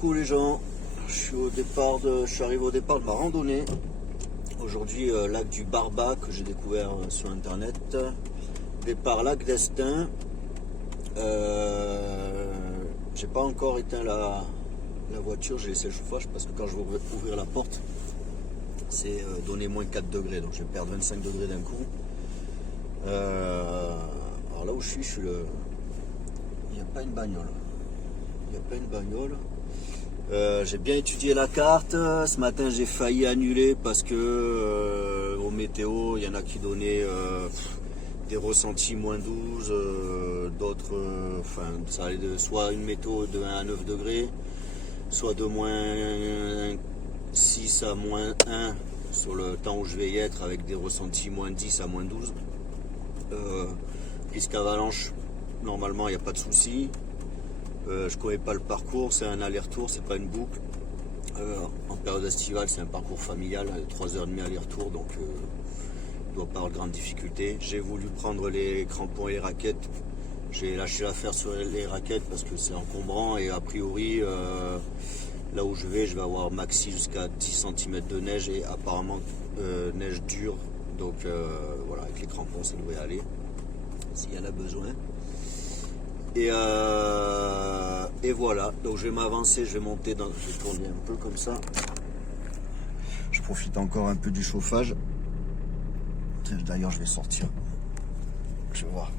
Coucou les gens, je suis arrivé au départ de ma randonnée. Aujourd'hui, lac du Barbat que j'ai découvert sur internet. Départ lac d'Estaing. J'ai pas encore éteint la voiture, j'ai laissé le chauffage parce que quand je vais ouvrir la porte, c'est donné moins 4 degrés, donc je vais perdre 25 degrés d'un coup. Alors là où je suis il n'y a pas une bagnole. Il n'y a pas une bagnole. J'ai bien étudié la carte. Ce matin, j'ai failli annuler parce que au météo, il y en a qui donnaient des ressentis moins 12, d'autres, ça allait de soit une météo de 1 à 9 degrés, soit de moins 6 à moins 1 sur le temps où je vais y être, avec des ressentis moins 10 à moins 12. Risque avalanche, normalement, il n'y a pas de souci. Je connais pas le parcours, c'est un aller-retour, c'est pas une boucle. En période estivale, c'est un parcours familial, 3h30 aller-retour, donc il doit pas avoir de grandes difficultés. J'ai voulu prendre les crampons et les raquettes. J'ai lâché l'affaire sur les raquettes parce que c'est encombrant et a priori, là où je vais avoir maxi jusqu'à 10 cm de neige et apparemment neige dure. Donc voilà, avec les crampons, ça devrait aller s'il y en a besoin. Et voilà, donc je vais m'avancer, je vais monter, je vais tourner un peu comme ça. Je profite encore un peu du chauffage. D'ailleurs, je vais sortir. Je vais voir.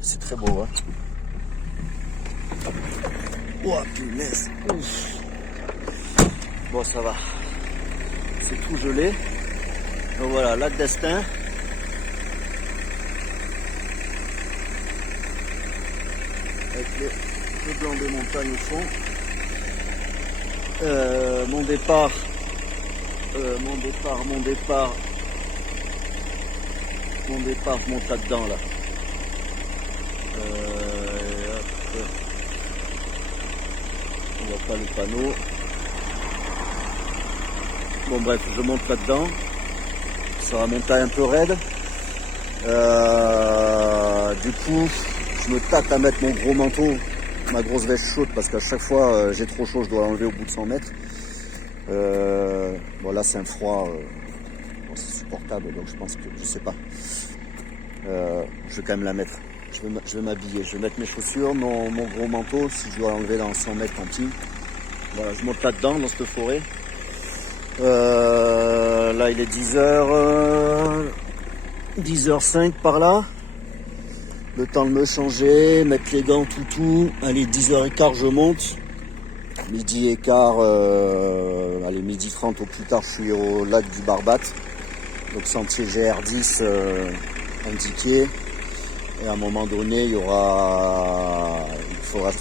C'est très beau, hein. Oh, punaise. Ouf. Bon, ça va. C'est tout gelé. Donc voilà, lac d'Estaing. Avec le blanc des montagnes au fond. Mon départ, je monte là-dedans là. On voit pas le panneau. Bon bref, je monte là-dedans. Ça va monter un peu raide. Du coup, je me tâte à mettre mon gros manteau, ma grosse veste chaude, parce qu'à chaque fois j'ai trop chaud, je dois l'enlever au bout de 100 mètres. Bon là c'est un froid, bon, c'est supportable, donc je pense que, je sais pas. Je vais quand même la mettre. Je vais m'habiller, je vais mettre mes chaussures, mon gros manteau, si je dois l'enlever dans 100 mètres, tant pis. Voilà, je monte là-dedans, dans cette forêt. Là il est 10h05 par là. Le temps de me changer, mettre les gants, tout. Allez, 10h15, je monte. Midi et quart, allez, midi 30 au plus tard, je suis au lac du Barbat. Donc sentier GR10 indiqué. Et à un moment donné, il faudra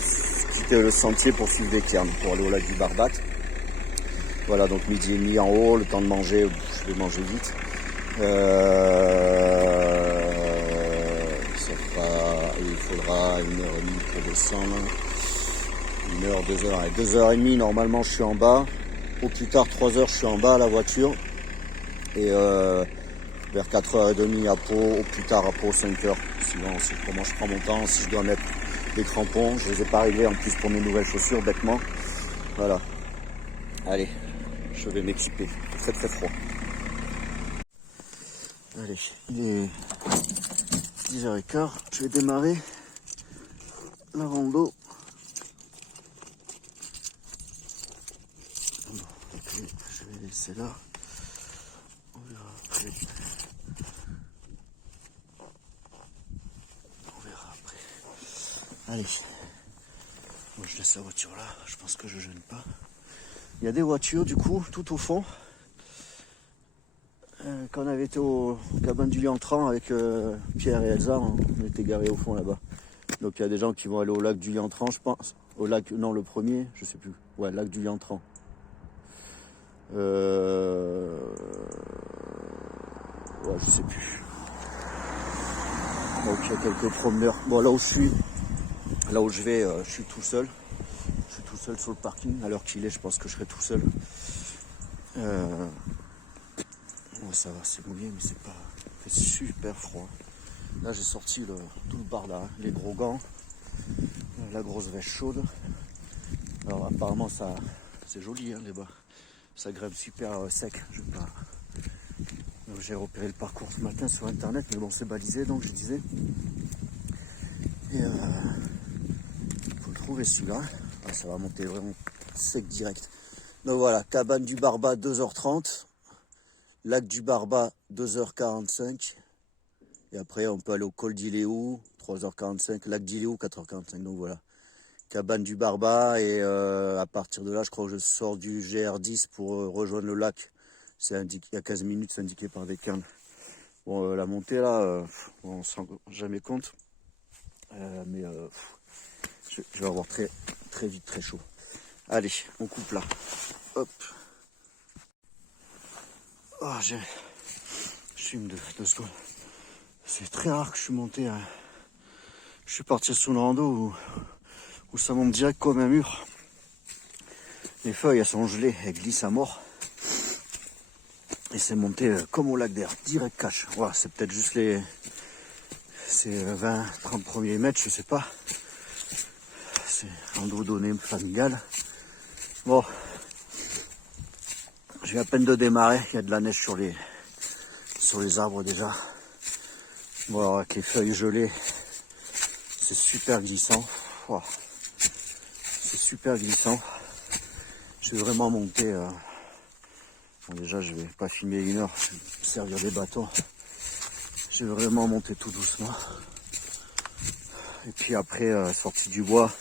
quitter le sentier pour suivre des cairns, pour aller au lac du Barbat. Voilà, donc midi et demi en haut, le temps de manger, je vais manger vite. Il faudra 1h30 pour descendre. 1h, 2h. 2h30 normalement je suis en bas. Au plus tard 3h je suis en bas à la voiture. Et vers 4h30 à Pau, au plus tard à Pau 5h. Sinon comment je prends mon temps, si je dois mettre des crampons, je les ai pas réglés en plus pour mes nouvelles chaussures bêtement. Voilà. Allez, je vais m'équiper. Très très froid. Allez, il est 10h15, je vais démarrer la rando. Bon, okay, je vais laisser là. On verra après. Allez. Bon, je laisse la voiture là, je pense que je gêne pas. Il y a des voitures du coup, tout au fond. Quand on avait été au cabane du Liantran avec Pierre et Elsa, on était garés au fond là-bas. Donc il y a des gens qui vont aller au lac du Liantran, je pense. Au lac, non, le premier, je sais plus. Ouais, lac du Liantran. Ouais, je sais plus. Donc il y a quelques promeneurs. Bon, là où je vais, je suis tout seul. Je suis tout seul sur le parking. À l'heure qu'il est, je pense que je serai tout seul. Ouais, ça va, c'est mouillé, mais c'est pas. Il fait super froid. Là, j'ai sorti tout le bar là, les gros gants, la grosse veste chaude. Alors, apparemment ça c'est joli hein, là-bas. Ça grimpe super sec. J'ai repéré le parcours ce matin sur internet, mais bon c'est balisé donc je disais. Et faut le trouver celui-là. Ah, ça va monter vraiment sec direct. Donc voilà, cabane du Barba 2h30, lac du Barba 2h45. Et après on peut aller au col d'Iléou 3h45, lac d'Iléou 4h45. Donc voilà. Cabane du Barba et à partir de là je crois que je sors du GR10 pour rejoindre le lac. C'est indiqué, il y a 15 minutes, c'est indiqué par des cairns. Bon la montée là, on ne se rend jamais compte. Mais je vais avoir très vite très chaud. Allez, on coupe là. Hop. Oh, je fume de ce C'est très rare que je suis monté. Je suis parti sur une rando où ça monte direct comme un mur. Les feuilles elles sont gelées, elles glissent à mort. Et c'est monté comme au lac d'Air, direct cash. Voilà, c'est peut-être juste les 20-30 premiers mètres, je sais pas. C'est randonnée familiale. Bon, je viens à peine de démarrer, il y a de la neige sur les arbres déjà. Bon, alors avec les feuilles gelées, c'est super glissant. Wow. C'est super glissant. Je vais vraiment monter. Bon, déjà, je vais pas filmer 1 heure, je vais me servir des bâtons. Je vais vraiment monter tout doucement. Et puis après, sortie du bois,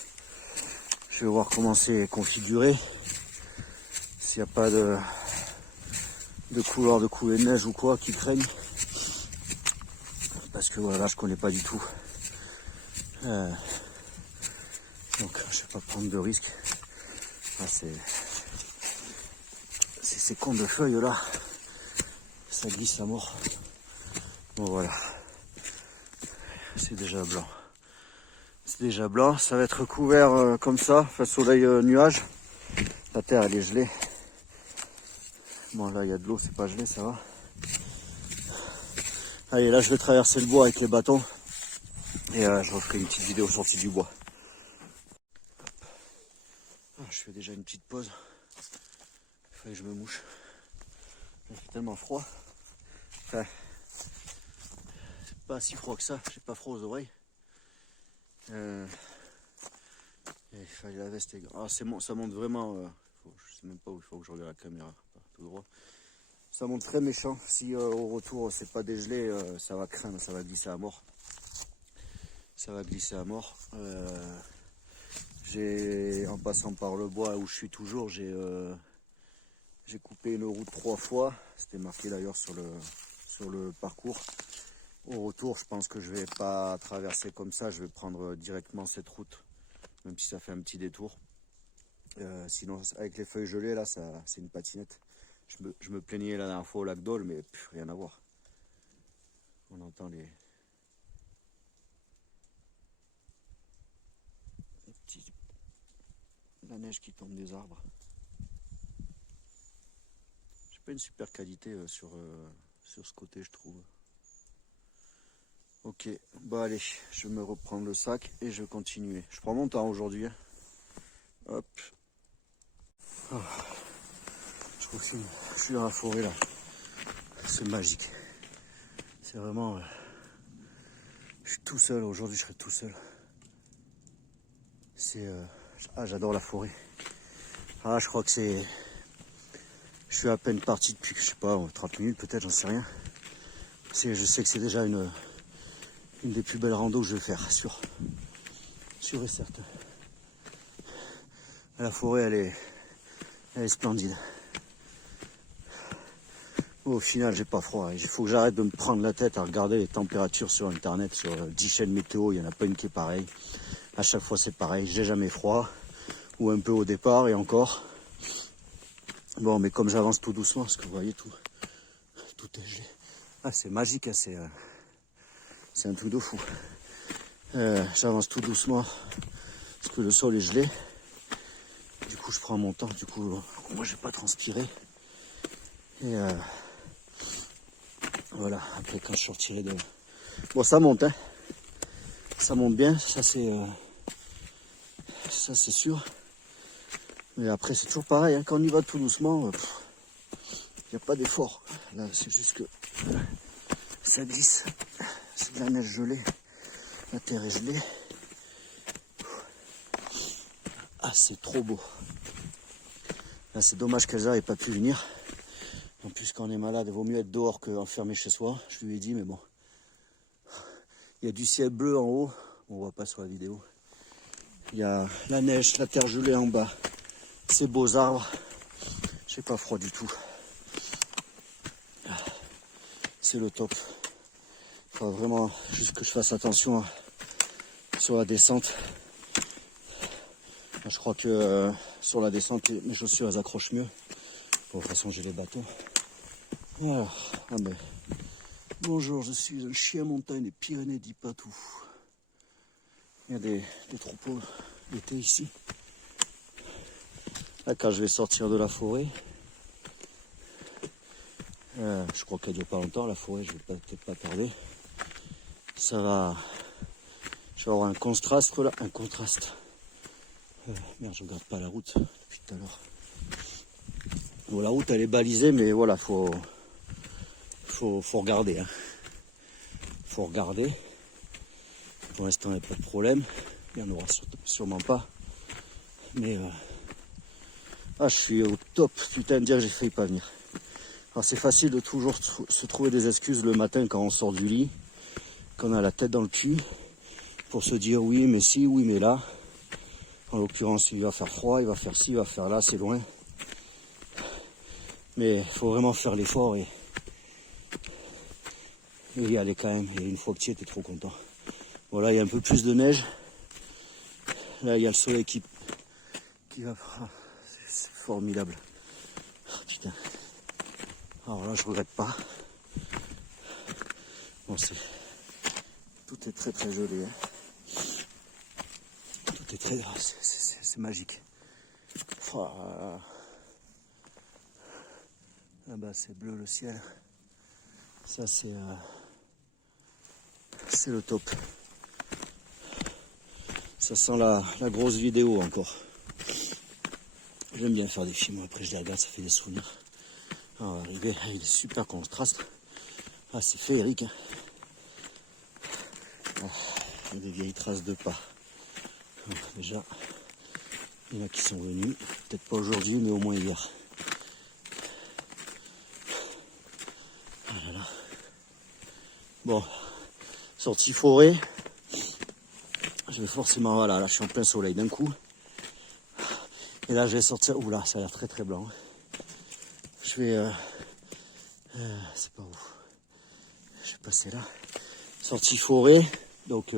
je vais voir comment c'est configuré. S'il n'y a pas de couloir de coulée de neige ou quoi qui craignent. Parce que voilà, je connais pas du tout. Donc je vais pas prendre de risques. Ah, c'est ces cons de feuilles là. Ça glisse à mort. Bon voilà. C'est déjà blanc. C'est déjà blanc. Ça va être couvert comme ça, face soleil nuage. La terre elle est gelée. Bon là il y a de l'eau, c'est pas gelé, ça va. Allez, là je vais traverser le bois avec les bâtons. Et je referai une petite vidéo sortie du bois. Ah, je fais déjà une petite pause. Il fallait que je me mouche. Il fait tellement froid. Enfin, c'est pas si froid que ça. J'ai pas froid aux oreilles. Il fallait la veste. Ah, c'est bon, ça monte vraiment. Je sais même pas où il faut que je regarde la caméra. Tout droit. Ça monte très méchant. Si au retour c'est pas dégelé, ça va craindre, ça va glisser à mort. Ça va glisser à mort. En passant par le bois où je suis toujours, j'ai coupé une route 3 fois. C'était marqué d'ailleurs sur le parcours. Au retour, je pense que je vais pas traverser comme ça. Je vais prendre directement cette route, même si ça fait un petit détour. Sinon, avec les feuilles gelées, là, c'est une patinette. Je me plaignais la dernière fois au lac d'Aule, mais rien à voir. On entend la neige qui tombe des arbres. J'ai pas une super qualité sur ce côté, je trouve. Ok, bon allez, je vais me reprendre le sac et je vais continuer. Je prends mon temps aujourd'hui. Hein. Hop. Oh. Je trouve que je suis dans la forêt là. C'est magique. C'est vraiment... je suis tout seul, aujourd'hui je serai tout seul. J'adore la forêt. Ah, je crois que c'est... Je suis à peine parti depuis, je sais pas, 30 minutes peut-être, j'en sais rien. Je sais que c'est déjà une des plus belles randos que je vais faire, sûr et certain. La forêt, elle est splendide. Au final, j'ai pas froid. Il faut que j'arrête de me prendre la tête à regarder les températures sur internet, sur 10 chaînes météo, il n'y en a pas une qui est pareille. À chaque fois, c'est pareil. J'ai jamais froid, ou un peu au départ, et encore. Bon, mais comme j'avance tout doucement, parce que vous voyez, tout est gelé. Ah, c'est magique, hein, c'est un truc de fou. J'avance tout doucement, parce que le sol est gelé. Du coup, je prends mon temps. Du coup, moi, je vais pas transpirer. Et voilà, après, quand je sortirai de... Bon, ça monte, hein. Ça monte bien, ça c'est sûr. Mais après c'est toujours pareil, hein, quand on y va tout doucement, il n'y a pas d'effort. Là c'est juste que ça glisse, c'est de la neige gelée, la terre est gelée. Ah c'est trop beau. Là c'est dommage qu'Elsa n'ait pas pu venir. En plus quand on est malade, il vaut mieux être dehors qu'enfermé chez soi. Je lui ai dit mais bon. Il y a du ciel bleu en haut, on voit pas sur la vidéo. Il y a la neige, la terre gelée en bas. Ces beaux arbres. J'ai pas froid du tout. C'est le top. Il faut vraiment juste que je fasse attention sur la descente. Je crois que sur la descente, mes chaussures elles accrochent mieux. Bon, de toute façon, j'ai les bâtons. Alors, ah ben. Bonjour, je suis un chien montagne des Pyrénées, dis pas tout. Il y a des troupeaux d'été ici. Là, quand je vais sortir de la forêt, je crois qu'elle dure pas longtemps, la forêt, je vais peut-être pas tarder. Ça va. Je vais avoir un contraste là, un contraste. Merde, je regarde pas la route depuis tout à l'heure. Bon, la route elle est balisée, mais voilà, faut regarder. Hein. Faut regarder. Pour l'instant, il n'y a pas de problème. Il n'y en aura sûrement pas. Mais je suis au top. Putain, de dire que j'ai failli pas venir. Alors c'est facile de toujours se trouver des excuses le matin quand on sort du lit, quand on a la tête dans le cul, pour se dire oui mais si, oui mais là. En l'occurrence, il va faire froid, il va faire ci, il va faire là, c'est loin. Mais il faut vraiment faire l'effort et y aller quand même. Et une fois que tu y es, t'es trop content. Voilà, il y a un peu plus de neige. Là, il y a le soleil qui va... c'est formidable. Oh, putain. Alors là, je regrette pas. Bon, tout est très très joli. Hein. Tout est très... c'est magique. Oh, là-bas, c'est bleu le ciel. Ça, c'est le top. Ça sent la grosse vidéo encore. J'aime bien faire des films, après je les regarde, ça fait des souvenirs. On va arriver avec des super contrastes. Ah, c'est féerique. Hein. Ah, il y a des vieilles traces de pas. Donc, déjà, il y en a qui sont venus. Peut-être pas aujourd'hui, mais au moins hier. Ah là là. Bon, sortie forêt. Je vais forcément, voilà, là je suis en plein soleil d'un coup. Et là je vais sortir, oula, ça a l'air très très blanc. Je vais, c'est pas où. Je vais passer là. Sortie forêt, donc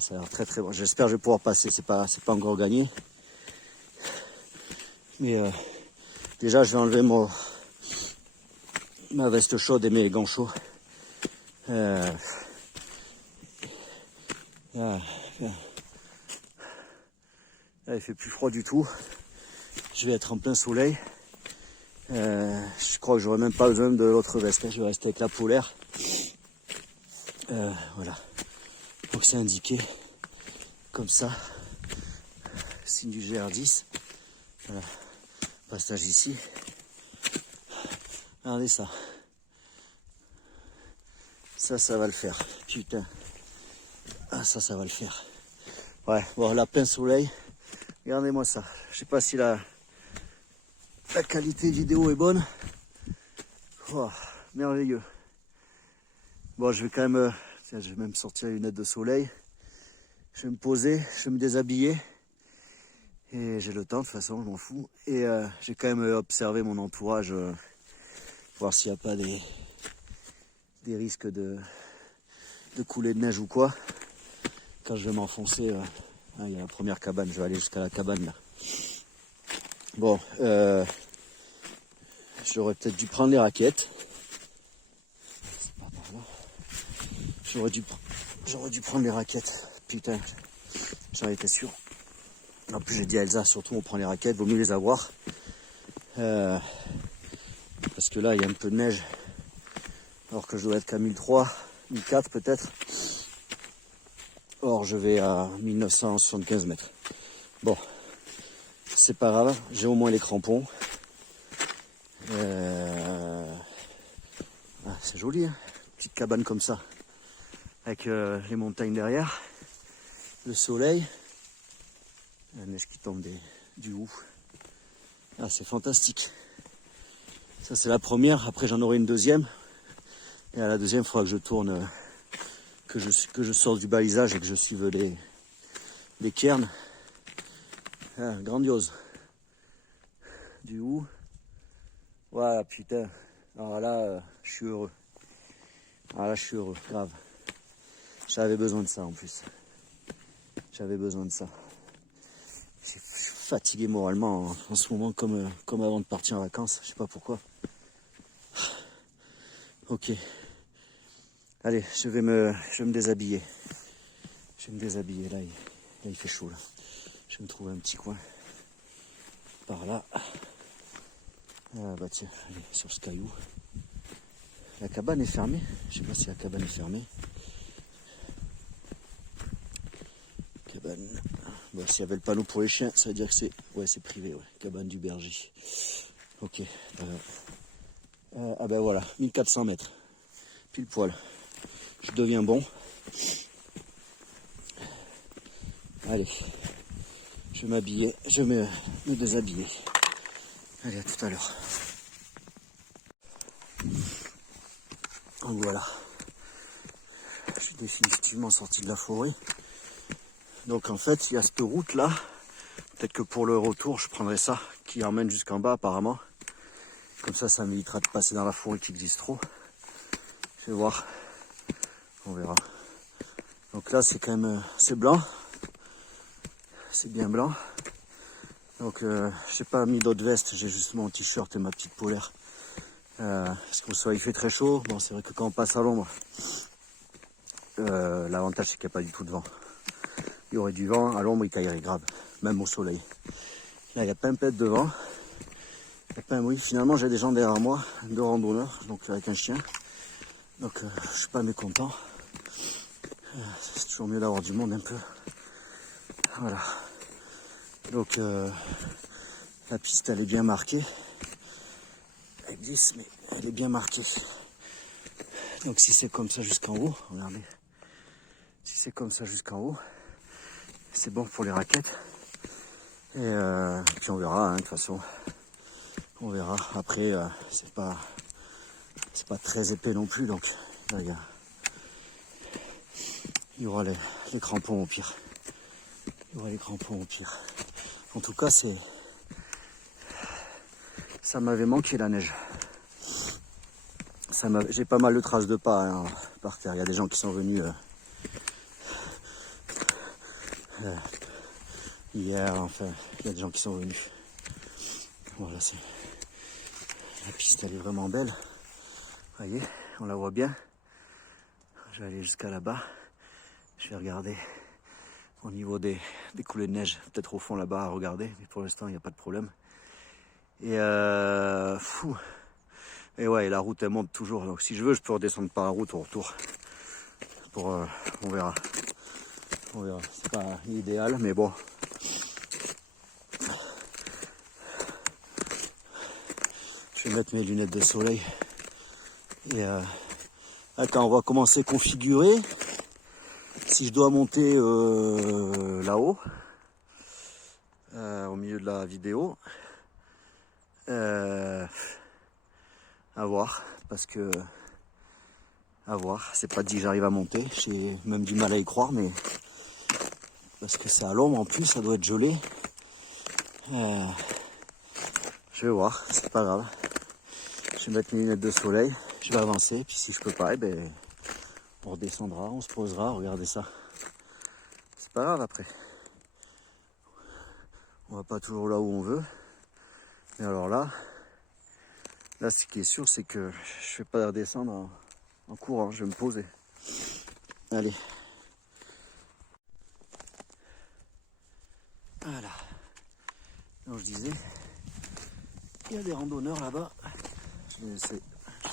ça a l'air très très bon. J'espère que je vais pouvoir passer, c'est pas encore gagné. Mais déjà je vais enlever ma veste chaude et mes gants chauds. Là, il fait plus froid du tout. Je vais être en plein soleil. Je crois que j'aurai même pas besoin de l'autre veste. Je vais rester avec la polaire. Voilà. Donc c'est indiqué comme ça. Signe du GR10. Voilà. Passage ici. Regardez ça. Ça va le faire. Putain. Ah, ça va le faire. Ouais, bon, là, plein soleil. Regardez-moi ça. Je sais pas si la qualité vidéo est bonne. Oh, merveilleux. Bon, je vais quand même... tiens, je vais même sortir une lunette de soleil. Je vais me poser, je vais me déshabiller. Et j'ai le temps, de toute façon, je m'en fous. Et j'ai quand même observé mon entourage. Voir s'il n'y a pas des risques de couler de neige ou quoi. Quand je vais m'enfoncer, il y a la première cabane, je vais aller jusqu'à la cabane là. Bon, j'aurais peut-être dû prendre les raquettes. C'est pas par là. J'aurais dû prendre les raquettes. Putain, j'en étais sûr. En plus j'ai dit à Elsa, surtout on prend les raquettes, vaut mieux les avoir. Parce que là il y a un peu de neige. Alors que je dois être qu'à 1003, 1004 peut-être. Or je vais à 1975 mètres. Bon, c'est pas grave, j'ai au moins les crampons. Ah, c'est joli, hein, petite cabane comme ça, avec les montagnes derrière, le soleil, la neige qui tombe du haut. Ah, c'est fantastique. Ça c'est la première, après j'en aurai une deuxième. Et à la deuxième, il faudra que je tourne, que je sorte du balisage et que je suive les cairns. Ah, grandiose. Du haut. Voilà, putain. Alors là, je suis heureux. Ah là, je suis heureux, grave. J'avais besoin de ça en plus. J'avais besoin de ça. Je suis fatigué moralement en ce moment, comme avant de partir en vacances. Je sais pas pourquoi. Ok. Allez, je vais me déshabiller. Je vais me déshabiller. Là, il fait chaud. Là. Je vais me trouver un petit coin. Par là. Ah bah tiens, allez, sur ce caillou. La cabane est fermée. Je sais pas si la cabane est fermée. Cabane. Bon, s'il y avait le panneau pour les chiens, ça veut dire que c'est. Ouais, c'est privé, ouais. Cabane du berger. Ok. Ah ben voilà, 1400 mètres. Pile poil. Je deviens bon. Allez. Je vais m'habiller. Je vais me déshabiller. Allez, à tout à l'heure. Donc voilà. Je suis définitivement sorti de la forêt. Donc en fait, il y a cette route là. Peut-être que pour le retour, je prendrai ça, qui emmène jusqu'en bas apparemment. Comme ça m'évitera de passer dans la forêt qui existe trop. Je vais voir. On verra. Donc là, c'est quand même... c'est blanc. C'est bien blanc. Donc j'ai pas mis d'autres vestes. J'ai juste mon t-shirt et ma petite polaire. Parce que soit il fait très chaud. Bon, c'est vrai que quand on passe à l'ombre, l'avantage c'est qu'il n'y a pas du tout de vent. Il y aurait du vent, à l'ombre il caillerait grave, même au soleil. Là il y a plein de vent. Il y a plein, oui, finalement j'ai des gens derrière moi, 2 randonneurs, donc avec un chien. Donc je suis pas mécontent. C'est toujours mieux d'avoir du monde un peu. Voilà. Donc la piste elle est bien marquée. Avec 10, mais elle est bien marquée. Donc si c'est comme ça jusqu'en haut, regardez. Si c'est comme ça jusqu'en haut, c'est bon pour les raquettes. Et puis on verra, hein, de toute façon. On verra. Après, c'est pas très épais non plus, donc là, il y aura les crampons au pire. Il y aura les crampons au pire. En tout cas, ça m'avait manqué la neige. J'ai pas mal de traces de pas hein, par terre. Il y a des gens qui sont venus hier, enfin, il y a des gens qui sont venus. Voilà, la piste elle est vraiment belle. Vous voyez, on la voit bien. Je vais aller jusqu'à là-bas. Je vais regarder au niveau des coulées de neige, peut-être au fond là-bas à regarder, mais pour l'instant il n'y a pas de problème. Et et ouais, la route elle monte toujours, donc si je veux je peux redescendre par la route au retour. On verra. On verra. C'est pas idéal, mais bon. Je vais mettre mes lunettes de soleil. Et quand on va commencer à configurer, si je dois monter là-haut, au milieu de la vidéo, à voir, parce que à voir, c'est pas dit que j'arrive à monter, j'ai même du mal à y croire, mais parce que c'est à l'ombre en plus, ça doit être gelé. Je vais voir, c'est pas grave. Je vais mettre mes lunettes de soleil, je vais avancer, puis si je peux pas, ben, on redescendra, on se posera, regardez ça. C'est pas grave après. On va pas toujours là où on veut. Mais alors là, ce qui est sûr, c'est que je vais pas redescendre en courant, je vais me poser. Allez. Voilà. Donc je disais, il y a des randonneurs là-bas. Je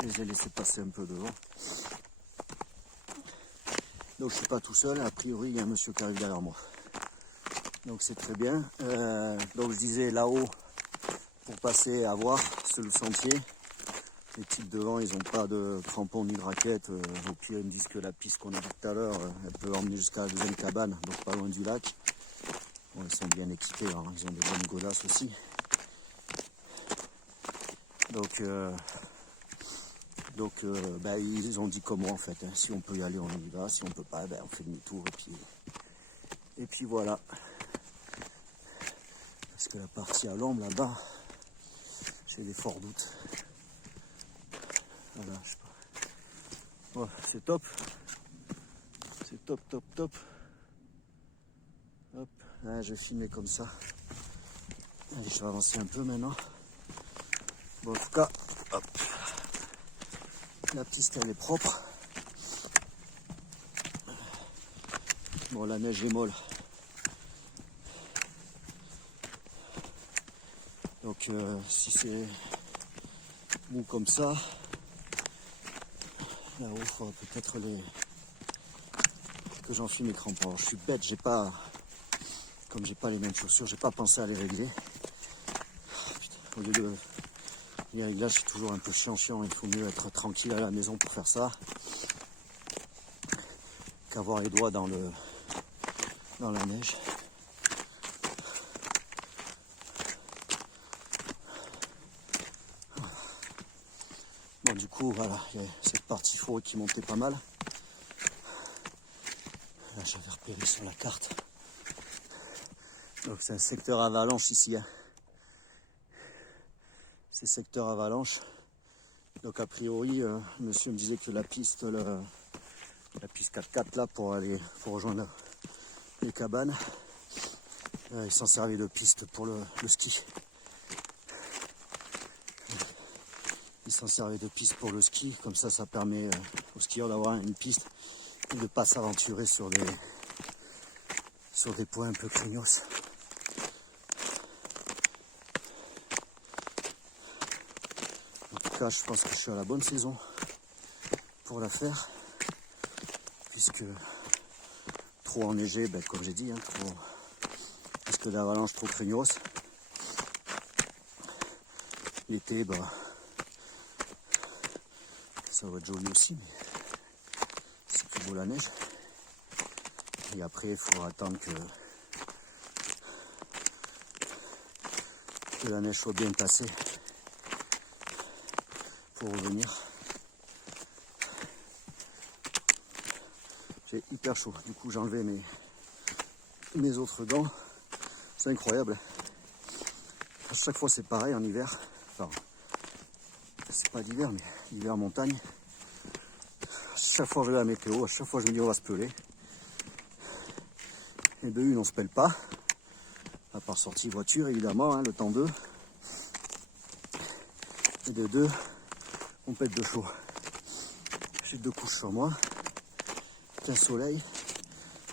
les ai laissés passer un peu devant. Donc je suis pas tout seul, a priori il y a un monsieur qui arrive derrière moi. Donc c'est très bien. Donc je disais là-haut, pour passer à voir sur le sentier, les types devant, ils n'ont pas de crampons ni de raquettes. Au pire, ils me disent que la piste qu'on a vue tout à l'heure, elle peut emmener jusqu'à la deuxième cabane, donc pas loin du lac. Bon, ils sont bien équipés, hein. Ils ont des bonnes godasses aussi. Donc ils ont dit comme moi en fait, hein. Si on peut y aller, on y va. Si on peut pas, on fait demi-tour et puis voilà. Parce que la partie à l'ombre là-bas, j'ai des forts doutes. Voilà, je sais pas. Ouais, c'est top. C'est top, top, top. Hop, là, je vais filmer comme ça. Allez, je vais avancer un peu maintenant. Bon, en tout cas, hop. La piste, elle est propre. Bon, la neige est molle. Donc, si c'est mou comme ça, là-haut, il faudra peut-être que j'enfile mes crampons. Alors, je suis bête, comme j'ai pas les mêmes chaussures, j'ai pas pensé à les régler. Putain, au lieu de les réglages, c'est toujours un peu chiant. Il faut mieux être tranquille à la maison pour faire ça qu'avoir les doigts dans la neige. Bon, du coup, voilà, il y a cette partie forêt qui montait pas mal. Là, j'avais repéré sur la carte. Donc, c'est un secteur avalanche ici, hein. C'est secteur avalanche. Donc, a priori, monsieur me disait que la piste 4x4 là pour rejoindre les cabanes, il s'en servait de piste pour le ski. Il s'en servait de piste pour le ski, comme ça permet aux skieurs d'avoir une piste et de ne pas s'aventurer sur des points un peu craignos. En tout cas, je pense que je suis à la bonne saison pour la faire, puisque trop enneigé, comme j'ai dit, hein, parce que l'avalanche trop craignos. L'été, ça va être joli aussi, mais c'est plus beau la neige. Et après, il faudra attendre que la neige soit bien tassée pour revenir. J'ai hyper chaud, du coup j'ai enlevé mes autres gants. C'est incroyable. À chaque fois c'est pareil en hiver. Enfin, c'est pas l'hiver, mais l'hiver en montagne. À chaque fois je vais à la météo, à chaque fois je me dis on va se peler. Et de une on se pèle pas. À part sortie voiture évidemment, hein, le temps 2. Et de 2, on pète de chaud. J'ai 2 couches sur moi. Plein soleil.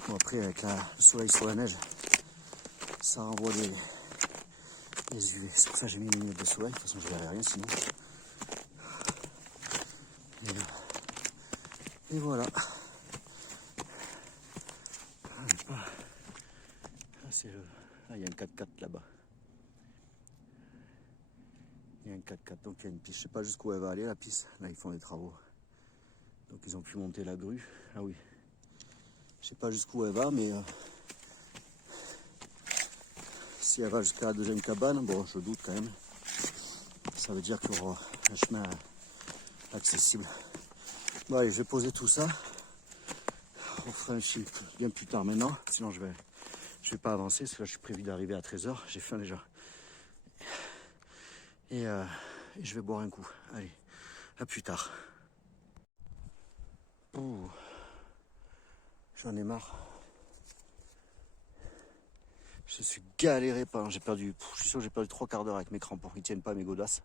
Bon après avec le soleil sur la neige, ça renvoie les UV. C'est pour ça que j'ai mis une lunettes de soleil. De toute façon je verrai rien sinon. Et voilà. Il y a un 4x4 là-bas. Il y a un 4x4, donc il y a une piste. Je sais pas jusqu'où elle va aller la piste. Là ils font des travaux. Donc ils ont pu monter la grue. Ah oui. Je sais pas jusqu'où elle va, mais si elle va jusqu'à la deuxième cabane, bon je doute quand même. Ça veut dire qu'il y aura un chemin accessible. Bon allez, je vais poser tout ça. On fera un film bien plus tard maintenant, sinon je vais pas avancer, parce que là je suis prévu d'arriver à 13h, j'ai faim déjà. Et je vais boire un coup. Allez, à plus tard. Ouh, j'en ai marre. Je suis galéré par. Je suis sûr que j'ai perdu 3 quarts d'heure avec mes crampons. Ils tiennent pas mes godasses.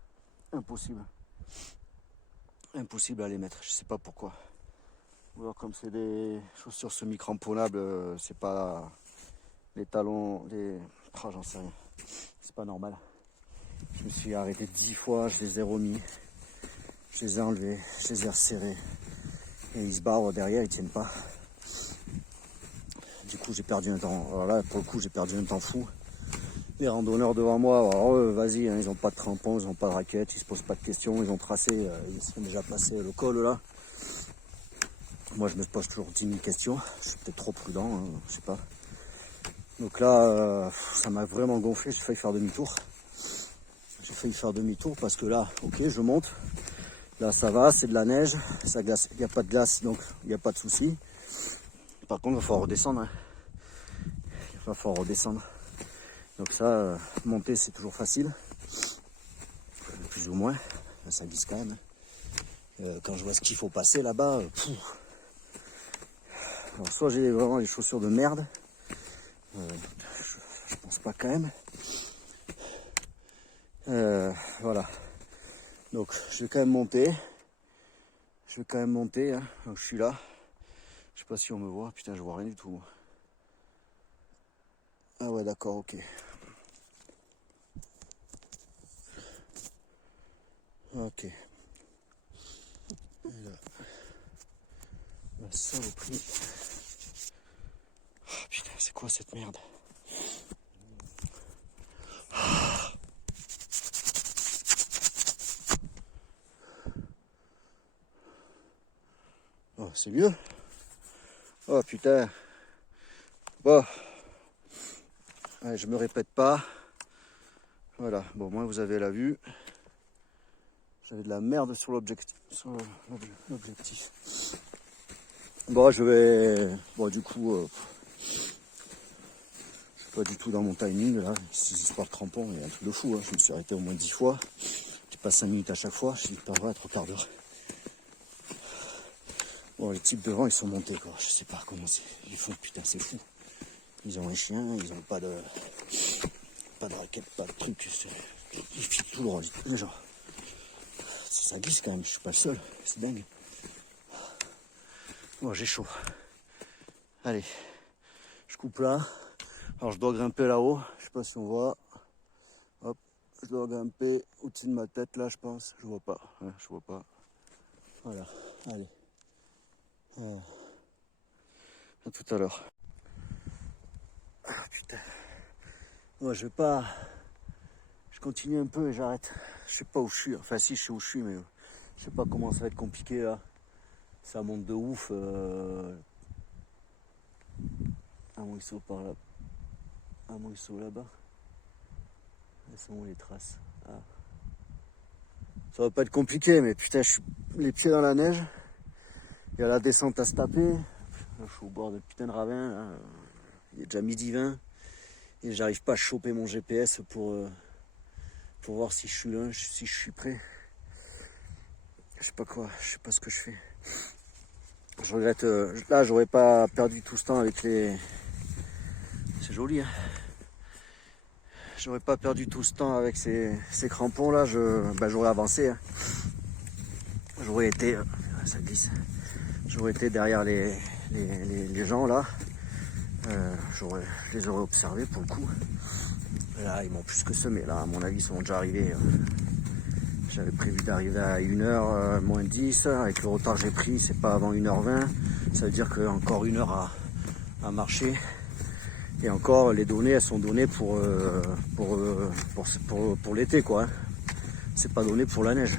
Impossible. Impossible à les mettre. Je sais pas pourquoi. Ou alors comme c'est des chaussures semi-cramponnables, c'est pas les talons, oh, j'en sais rien. C'est pas normal. Je me suis arrêté 10 fois, je les ai remis. Je les ai enlevés, je les ai resserrés. Et ils se barrent derrière, ils tiennent pas. Du coup j'ai perdu un temps, alors là pour le coup j'ai perdu un temps fou. Les randonneurs devant moi, alors eux, vas-y, hein, ils n'ont pas de crampons, ils n'ont pas de raquettes, ils se posent pas de questions, ils ont tracé, ils sont déjà passés le col là. Moi je me pose toujours 10 000 questions, je suis peut-être trop prudent, hein, je sais pas. Donc là, ça m'a vraiment gonflé, j'ai failli faire demi-tour. J'ai failli faire demi-tour parce que là, ok, je monte. Là ça va, c'est de la neige, ça glace, il n'y a pas de glace, donc il n'y a pas de souci. Par contre, il va falloir redescendre. Hein. Il va falloir redescendre. Donc ça, monter c'est toujours facile, plus ou moins, ça glisse quand même. Quand je vois ce qu'il faut passer là-bas, alors soit j'ai vraiment les chaussures de merde, je pense pas quand même. Voilà, donc je vais quand même monter, hein. Donc, je suis là, je sais pas si on me voit, putain je vois rien du tout moi. Ah ouais d'accord, ok. Ok. Et là, la saloperie. Oh, putain, c'est quoi cette merde? Oh, c'est mieux. Oh putain. Bon. Ouais, je me répète pas. Voilà. Bon, moi vous avez la vue. J'avais de la merde sur l'objectif. Bon, je vais. Bon, du coup, je suis pas du tout dans mon timing là. Ces histoires de crampons, il y a un truc de fou. Hein. Je me suis arrêté au moins 10 fois. Je passe 5 minutes à chaque fois. Je suis pas vrai, 3/4 d'heure. Bon, les types devant, ils sont montés quoi. Je sais pas comment ils font. Putain, c'est fou. Ils ont un chien, ils ont pas de raquette, pas de truc. Ils filent tout droit. Genre. Ça glisse quand même, je suis pas le seul, c'est dingue. Bon, j'ai chaud. Allez, je coupe là. Alors je dois grimper là-haut, je sais pas si on voit. Hop, je dois grimper au-dessus de ma tête là, je pense. Je vois pas, hein, je vois pas. Voilà, allez. À tout à l'heure. Ah putain. Moi je vais pas. Je continue un peu et j'arrête. Je sais pas où je suis. Enfin si, je sais où je suis, mais je sais pas comment ça va être compliqué là. Ça monte de ouf. Un ruisseau par là. Un ruisseau là-bas. Elles sont où les traces? Ah. Ça va pas être compliqué, mais putain, je suis les pieds dans la neige. Il y a la descente à se taper. Je suis au bord de putain de ravin. Là. Il est déjà 12h20. Et j'arrive pas à choper mon GPS pour voir si je suis là, si je suis prêt. Je sais pas quoi, je sais pas ce que je fais. Je regrette. Là, j'aurais pas perdu tout ce temps avec les. C'est joli, hein. J'aurais pas perdu tout ce temps avec ces crampons là. J'aurais avancé. Hein. J'aurais été. Ça glisse. J'aurais été derrière les gens là. Je les aurais observés pour le coup. Là, ils m'ont plus que semé. Là, à mon avis, ils sont déjà arrivés. J'avais prévu d'arriver à 1h moins 10. Avec le retard que j'ai pris, c'est pas avant 1h20. Ça veut dire que encore 1 heure à marcher. Et encore, les données, elles sont données pour l'été, quoi. Hein. C'est pas donné pour la neige.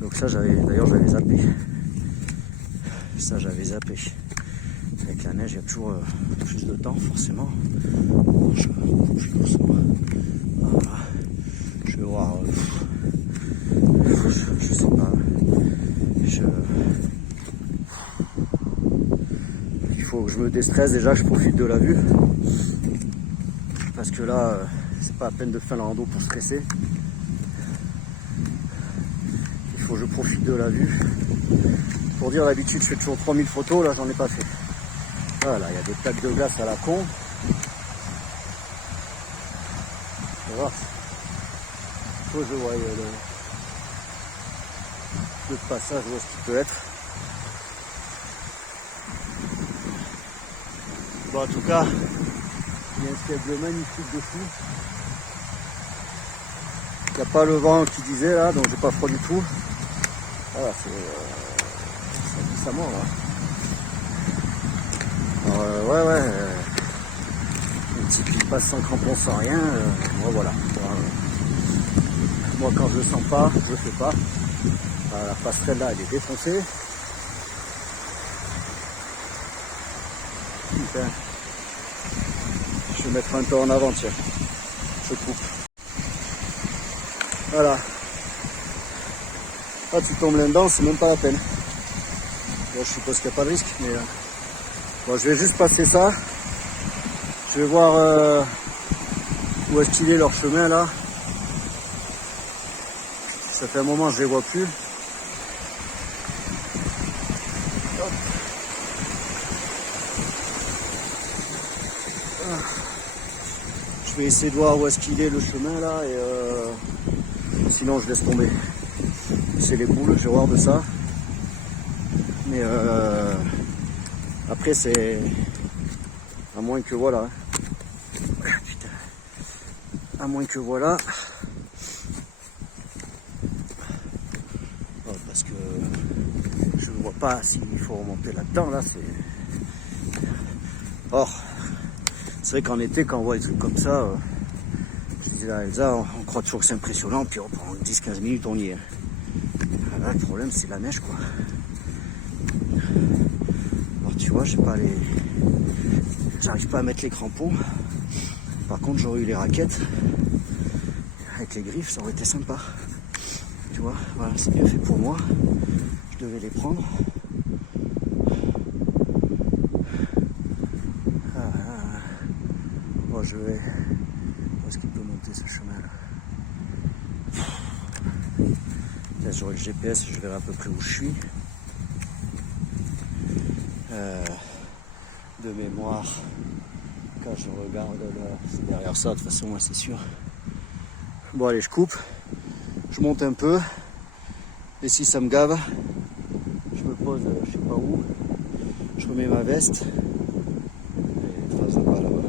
Donc ça, d'ailleurs, j'avais zappé. Ça, j'avais zappé. Avec la neige, il y a toujours plus de temps, forcément. Bon, je bouge doucement. Voilà. Je vais voir. Je sais pas. Il faut que je me déstresse déjà, que je profite de la vue. Parce que là, c'est pas la peine de faire la rando pour stresser. Il faut que je profite de la vue. Pour dire, d'habitude, je fais toujours 3000 photos, là, j'en ai pas fait. Voilà, il y a des plaques de glace à la con. Voilà. Faut que je voie le passage, où est-ce qu'il peut être. Bon, en tout cas, il y a un ciel magnifique dessus. Il n'y a pas le vent qui disait là, donc j'ai pas froid du tout. Voilà, ça glisse à mort là. Ouais, un petit qui passe sans crampon, sans rien, moi voilà. Moi quand je le sens pas, je le fais pas. La passerelle là elle est défoncée. Putain. Je vais mettre un peu en avant, tiens. Je coupe. Voilà. Ah, tu tombes là-dedans, c'est même pas la peine. Bon, je suppose qu'il n'y a pas de risque, mais bon, je vais juste passer ça. Je vais voir où est-ce qu'il est leur chemin là. Ça fait un moment que je les vois plus. Hop. Je vais essayer de voir où est-ce qu'il est le chemin là et sinon je laisse tomber. C'est les boules, j'ai horreur de ça. Mais après c'est à moins que voilà. Putain. À moins que voilà. Parce que je ne vois pas s'il faut remonter là-dedans là c'est. Or, c'est vrai qu'en été quand on voit des trucs comme ça, je disais à Elsa, on croit toujours que c'est impressionnant, puis on prend 10-15 minutes on y est. Là, le problème c'est la neige quoi. Alors tu vois, j'ai pas les. J'arrive pas à mettre les crampons. Par contre j'aurais eu les raquettes. Avec les griffes, ça aurait été sympa. Tu vois, voilà, c'est bien fait pour moi. Je devais les prendre. Bon, je vais. Où est-ce qu'il peut monter ce chemin là? J'aurai le GPS, je verrai à peu près où je suis. De mémoire, quand je regarde là, c'est derrière ça, de toute façon, c'est sûr. Bon, allez, je coupe. Je monte un peu. Et si ça me gave, je me pose, je sais pas où. Je remets ma veste. Et trace de pas là-bas.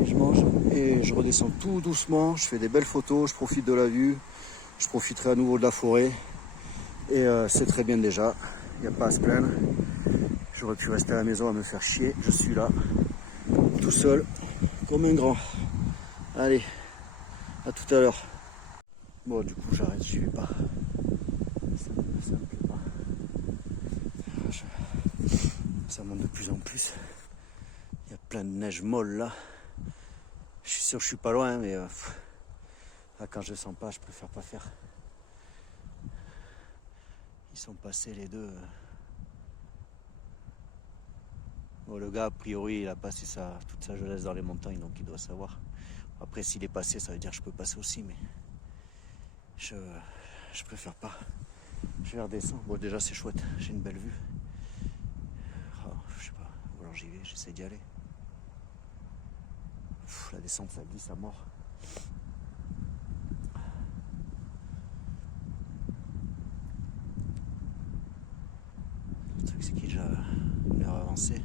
Et je mange. Et je redescends tout doucement. Je fais des belles photos. Je profite de la vue. Je profiterai à nouveau de la forêt. Et c'est très bien déjà. Il n'y a pas à se plaindre. J'aurais pu rester à la maison à me faire chier. Je suis là. Tout seul. Comme un grand. Allez. À tout à l'heure. Bon, du coup, j'arrête, j'y vais pas. Ça me plaît pas. Ça monte de plus en plus. Il y a plein de neige molle là. Je suis sûr que je suis pas loin, mais là, quand je sens pas, je préfère pas faire. Ils sont passés les deux. Bon, le gars, a priori, il a passé toute sa jeunesse dans les montagnes, donc il doit savoir. Après, s'il est passé, ça veut dire que je peux passer aussi, mais je préfère pas. Je vais redescendre. Bon, déjà, c'est chouette. J'ai une belle vue. Oh, je sais pas. Ou alors j'y vais, j'essaie d'y aller. La descente, ça glisse à mort. Le truc, c'est qu'il est déjà une heure avancée.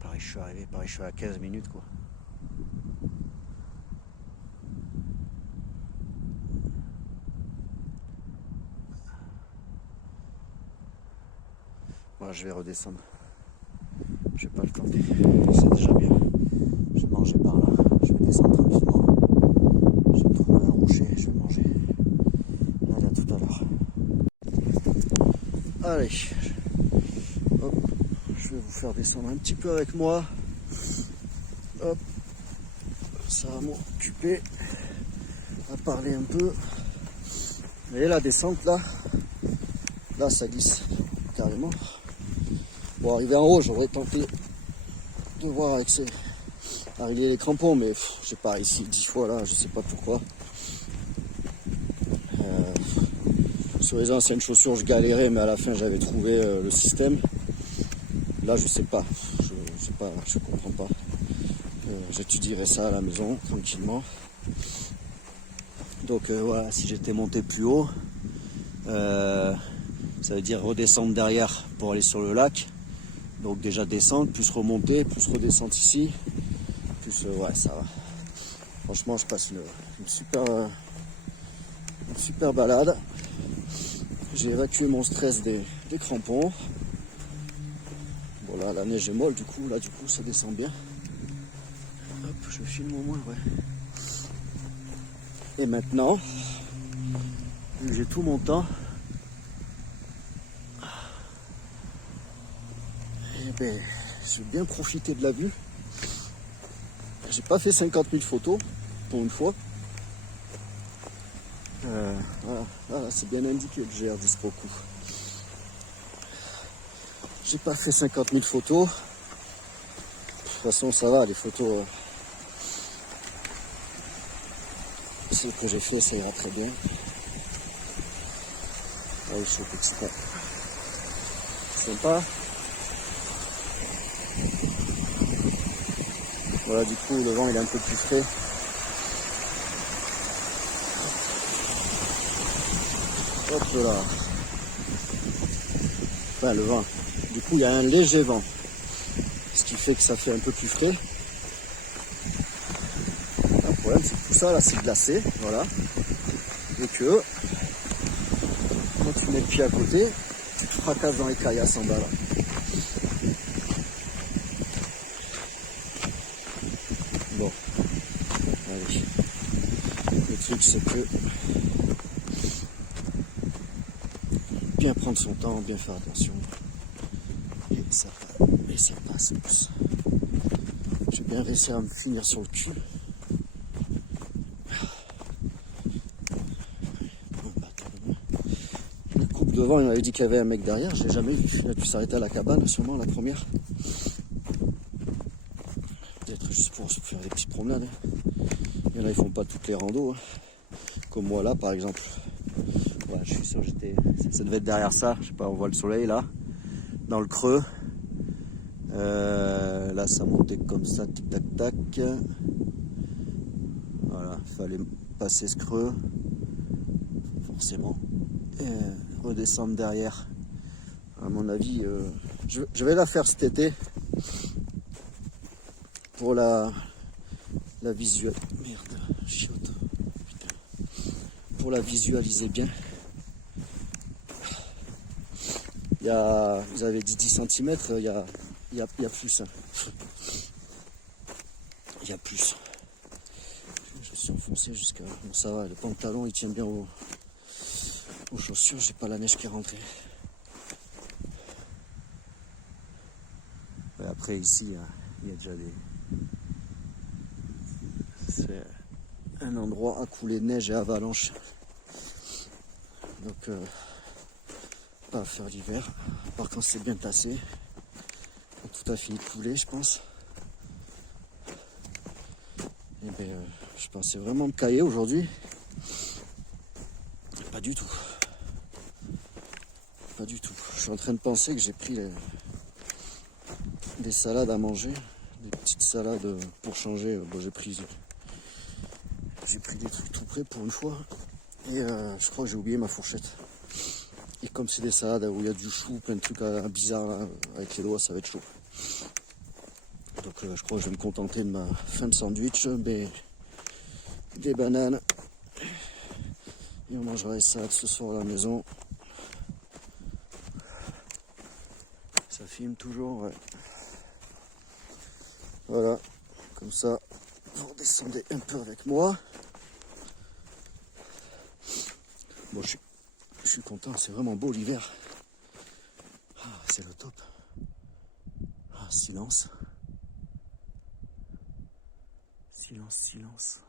Pareil, je suis arrivé, pareil, je suis à 15 minutes, quoi. Voilà, je vais redescendre. Je vais pas le tenter. C'est déjà bien. Je vais manger par là. Je vais descendre tranquillement. Je vais trouver un rocher. Je vais manger. Allez, à tout à l'heure. Allez. Hop. Je vais vous faire descendre un petit peu avec moi. Hop. Ça va m'occuper à parler un peu. Vous voyez la descente là. Là, ça glisse carrément. Bon, arrivé en haut, j'aurais tenté de voir avec arriver les crampons, mais j'ai pas réussi 10 fois là, je sais pas pourquoi. Sur les anciennes chaussures, je galérais, mais à la fin, j'avais trouvé le système. Là, je sais pas, je comprends pas. J'étudierai ça à la maison, tranquillement. Donc voilà, si j'étais monté plus haut, ça veut dire redescendre derrière pour aller sur le lac. Donc déjà descendre, plus remonter, plus redescendre ici, plus, ouais, ça va. Franchement, je passe une super balade. J'ai évacué mon stress des crampons. Bon là, la neige est molle, du coup, ça descend bien. Hop, je filme au moins, ouais. Et maintenant, vu que j'ai tout mon temps, eh ben, j'ai bien profité de la vue. J'ai pas fait 50 000 photos, pour une fois. Voilà, c'est bien indiqué le GR 10 Pro Q. J'ai pas fait 50 000 photos. De toute façon, ça va, les photos, celles que j'ai fait, ça ira très bien. Allez, je suis petit pas. Sympa. Voilà, du coup, le vent il est un peu plus frais. Hop là. Enfin, le vent. Du coup, il y a un léger vent. Ce qui fait que ça fait un peu plus frais. Le problème, c'est que tout ça, là, c'est glacé. Voilà. Et que, quand tu mets le pied à côté, tu te fracasses dans les caillasses en bas, là. Bon. Allez. Le truc, c'est que bien prendre son temps, bien faire attention. Et ça passe. J'ai bien réussi à me finir sur le cul. La coupe devant, il m'avait dit qu'il y avait un mec derrière, je l'ai jamais vu. Il a dû s'arrêter à la cabane, sûrement la première. Peut-être juste pour se faire des petites promenades. Il y en a, ils font pas toutes les randos. Comme moi là, par exemple. Ouais, je suis sûr, ça devait être derrière ça. Je sais pas, on voit le soleil là, dans le creux. Là, ça montait comme ça, tic tac tac. Voilà, il fallait passer ce creux, forcément, et redescendre derrière. À mon avis, je vais la faire cet été pour la visuelle. Merde, chiotte. Putain. Pour la visualiser bien. Vous avez dit 10 cm, il y a plus. Hein. Il y a plus. Je suis enfoncé jusqu'à... Bon, ça va, le pantalon il tient bien aux chaussures, j'ai pas la neige qui est rentrée. Ouais, après ici, il y a déjà des... C'est un endroit à couler de neige et avalanche. Donc, pas à faire l'hiver, à part quand c'est bien tassé. Tout a fini de couler, je pense. Et ben, je pensais vraiment me cailler aujourd'hui. Pas du tout. Pas du tout. Je suis en train de penser que j'ai pris des salades à manger, des petites salades pour changer. Bon, j'ai pris des trucs tout prêts pour une fois. Et je crois que j'ai oublié ma fourchette. Et comme c'est des salades où il y a du chou, plein de trucs bizarres là, avec les doigts, ça va être chaud. Donc je crois que je vais me contenter de ma fin de sandwich, des bananes. Et on mangera les salades ce soir à la maison. Ça filme toujours, ouais. Voilà, comme ça, vous redescendez un peu avec moi. Bon, je suis content, c'est vraiment beau l'hiver. Ah, c'est le top. Ah, silence. Silence.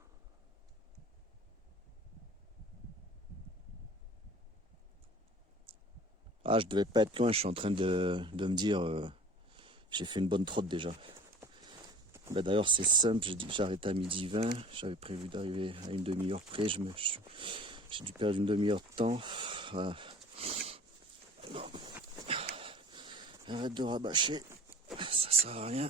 Ah, je devais pas être loin, je suis en train de me dire, j'ai fait une bonne trotte déjà. Ben, d'ailleurs, c'est simple, j'ai dit que j'arrêtais à 12h20, j'avais prévu d'arriver à une demi-heure près, j'ai dû perdre une demi-heure de temps. Voilà. Arrête de rabâcher, ça sert à rien.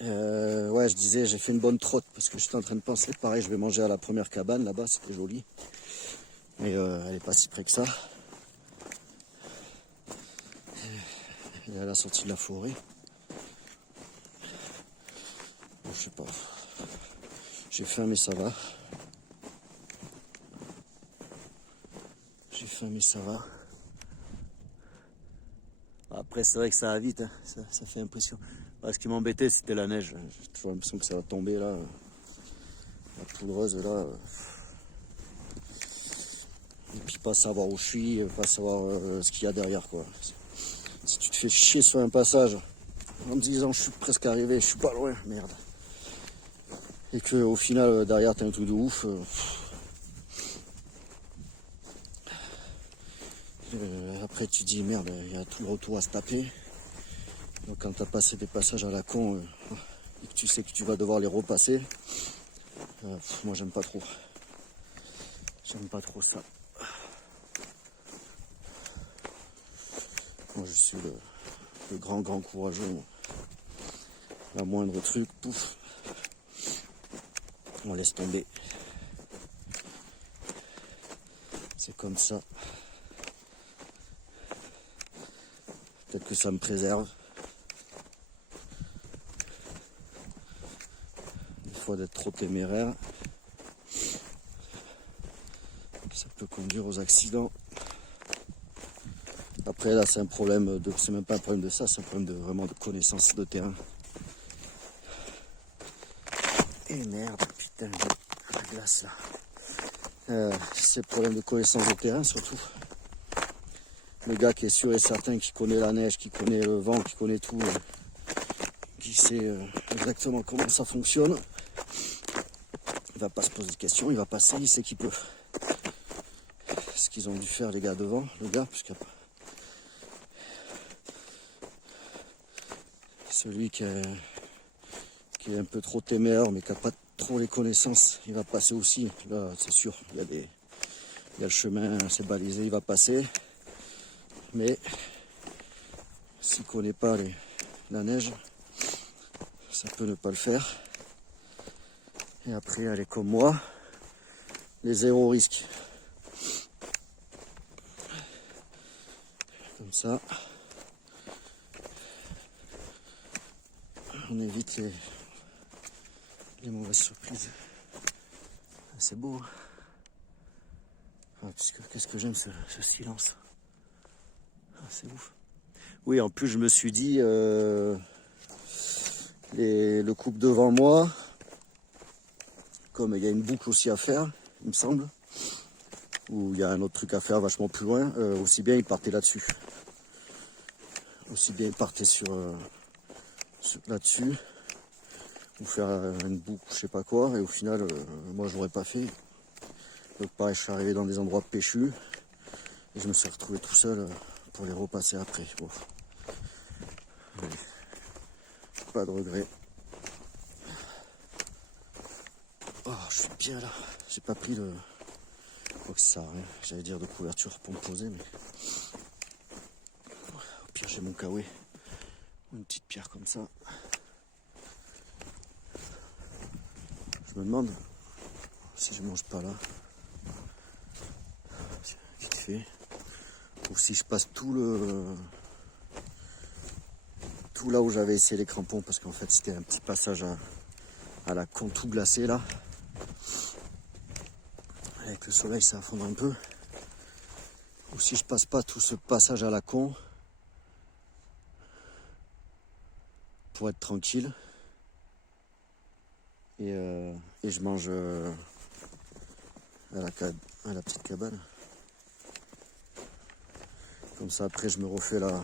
Ouais, je disais, j'ai fait une bonne trotte parce que j'étais en train de penser, pareil, je vais manger à la première cabane là-bas, c'était joli. Mais elle est pas si près que ça. Elle est à la sortie de la forêt. je sais pas. J'ai faim mais ça va. J'ai faim mais ça va. Après c'est vrai que ça va vite, hein. Ça fait impression. Ce qui m'embêtait c'était la neige. J'ai toujours l'impression que ça va tomber là. La poudreuse là. Et puis pas savoir où je suis, pas savoir ce qu'il y a derrière quoi. Si tu te fais chier sur un passage en me disant je suis presque arrivé, je suis pas loin, merde. Et que au final derrière t'as un truc de ouf. Après tu dis merde, il y a tout le retour à se taper. Donc quand t'as passé des passages à la con et que tu sais que tu vas devoir les repasser, moi j'aime pas trop. J'aime pas trop ça. Moi je suis le grand courageux. Moi. La moindre truc, pouf, on laisse tomber. C'est comme ça. Peut-être que ça me préserve. Des fois d'être trop téméraire. Ça peut conduire aux accidents. Après là c'est un problème de. C'est même pas un problème de ça, c'est un problème de vraiment de connaissance de terrain. Et merde, putain, la glace là. C'est le problème de connaissance de terrain surtout. Le gars qui est sûr et certain, qui connaît la neige, qui connaît le vent, qui connaît tout, qui sait exactement comment ça fonctionne, il va pas se poser de questions, il va passer, il sait qu'il peut. Ce qu'ils ont dû faire les gars devant, le gars, puisque celui qui est un peu trop téméraire mais qui n'a pas trop les connaissances, il va passer aussi. Là c'est sûr, il y a le chemin, c'est balisé, il va passer. Mais s'il ne connaît pas la neige, ça peut ne pas le faire. Et après, elle est comme moi, les zéro risque. Comme ça, on évite les mauvaises surprises. C'est beau. Hein. Qu'est-ce que j'aime ce silence. C'est ouf. Oui, en plus je me suis dit le couple devant moi, comme il y a une boucle aussi à faire, il me semble, ou il y a un autre truc à faire vachement plus loin, aussi bien il partait là-dessus. Aussi bien il partait sur là-dessus, ou faire une boucle, je sais pas quoi, et au final, moi je l'aurais pas fait. Donc pareil, je suis arrivé dans des endroits péchus, et je me suis retrouvé tout seul. Pour les repasser après. Bon. Allez. Pas de regret. Oh, je suis bien là. J'ai pas pris le. Quoi que ça sert à rien. J'allais dire de couverture pour me poser, mais. Au pire, j'ai mon kawaii. Une petite pierre comme ça. Je me demande si je mange pas là. Vite fait. Ou si je passe tout là où j'avais essayé les crampons, parce qu'en fait c'était un petit passage à la con tout glacé là. Avec le soleil ça fond un peu. Ou si je passe pas tout ce passage à la con pour être tranquille. Et je mange à la petite cabane. Comme ça après je me refais la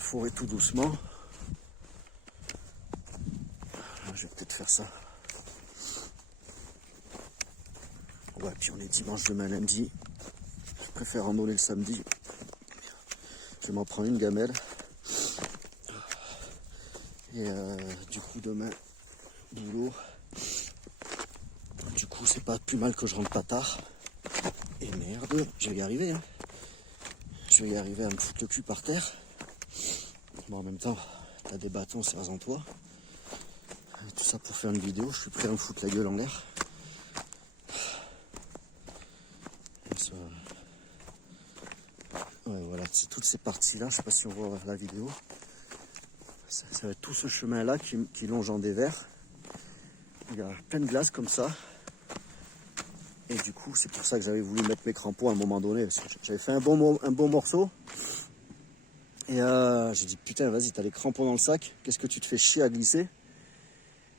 forêt tout doucement. Je vais peut-être faire ça. Ouais, puis on est dimanche, demain lundi. Je préfère randonner le samedi. Je vais m'en prendre une gamelle. Et du coup demain, boulot. Du coup c'est pas plus mal que je rentre pas tard. Et merde, je vais y arriver hein. Je vais y arriver à me foutre le cul par terre. Bon, en même temps, t'as des bâtons, serre en toi. Et tout ça pour faire une vidéo, je suis prêt à me foutre la gueule en l'air. Ouais, voilà, c'est toutes ces parties-là, je sais pas si on voit la vidéo. Ça va être tout ce chemin-là qui longe en dévers. Il y a plein de glace comme ça. Et du coup, c'est pour ça que j'avais voulu mettre mes crampons à un moment donné. J'avais fait un bon morceau. Et j'ai dit, putain, vas-y, t'as les crampons dans le sac. Qu'est-ce que tu te fais chier à glisser?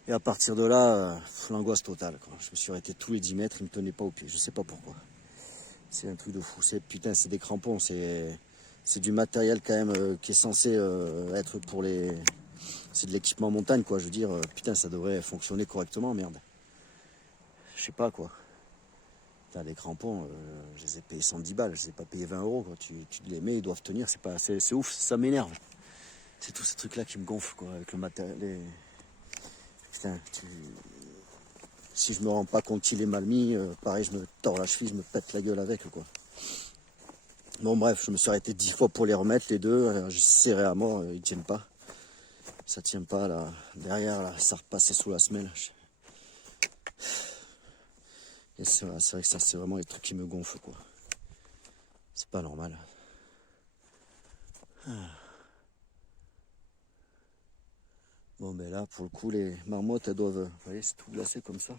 Et à partir de là, l'angoisse totale, quoi. Je me suis arrêté tous les 10 mètres, ils me tenaient pas au pied. Je sais pas pourquoi. C'est un truc de fou. Putain, c'est des crampons. C'est du matériel quand même qui est censé être pour les... C'est de l'équipement montagne, quoi. Je veux dire, putain, ça devrait fonctionner correctement, merde. Je sais pas, quoi. Putain, les crampons, je les ai payés 110 balles. Je les ai pas payés 20 €, quoi. Tu les mets, ils doivent tenir. C'est ouf, ça m'énerve. C'est tous ces trucs-là qui me gonflent, quoi, avec le matériel. Putain, si je me rends pas compte qu'il est mal mis, pareil, je me tords la cheville, je me pète la gueule avec, quoi. Bon, bref, je me suis arrêté 10 fois pour les remettre, les deux. J'ai serré à mort, ils tiennent pas. Ça tient pas, là. Derrière, là, ça repassait sous la semelle. Et c'est vrai que ça, c'est vraiment les trucs qui me gonflent, quoi. C'est pas normal. Bon, ben là, pour le coup, les marmottes, elles doivent... Vous voyez, c'est tout glacé comme ça.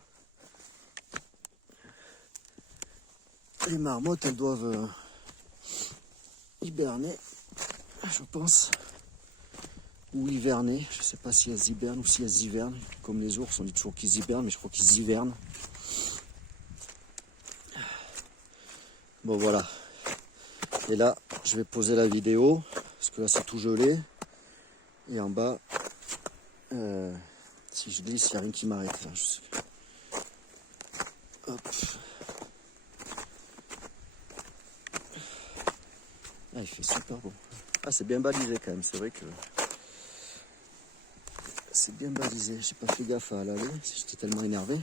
Les marmottes, elles doivent hiberner, je pense. Ou hiverner. Je sais pas si elles hibernent ou si elles hivernent. Comme les ours, on dit toujours qu'ils hibernent, mais je crois qu'ils hivernent. Bon, voilà. Et là, je vais poser la vidéo, parce que là, c'est tout gelé. Et en bas... si je glisse, il n'y a rien qui m'arrête là. Hop. Ah, il fait super bon. Ah, c'est bien balisé quand même. C'est vrai que c'est bien balisé. J'ai pas fait gaffe à l'aller. J'étais tellement énervé.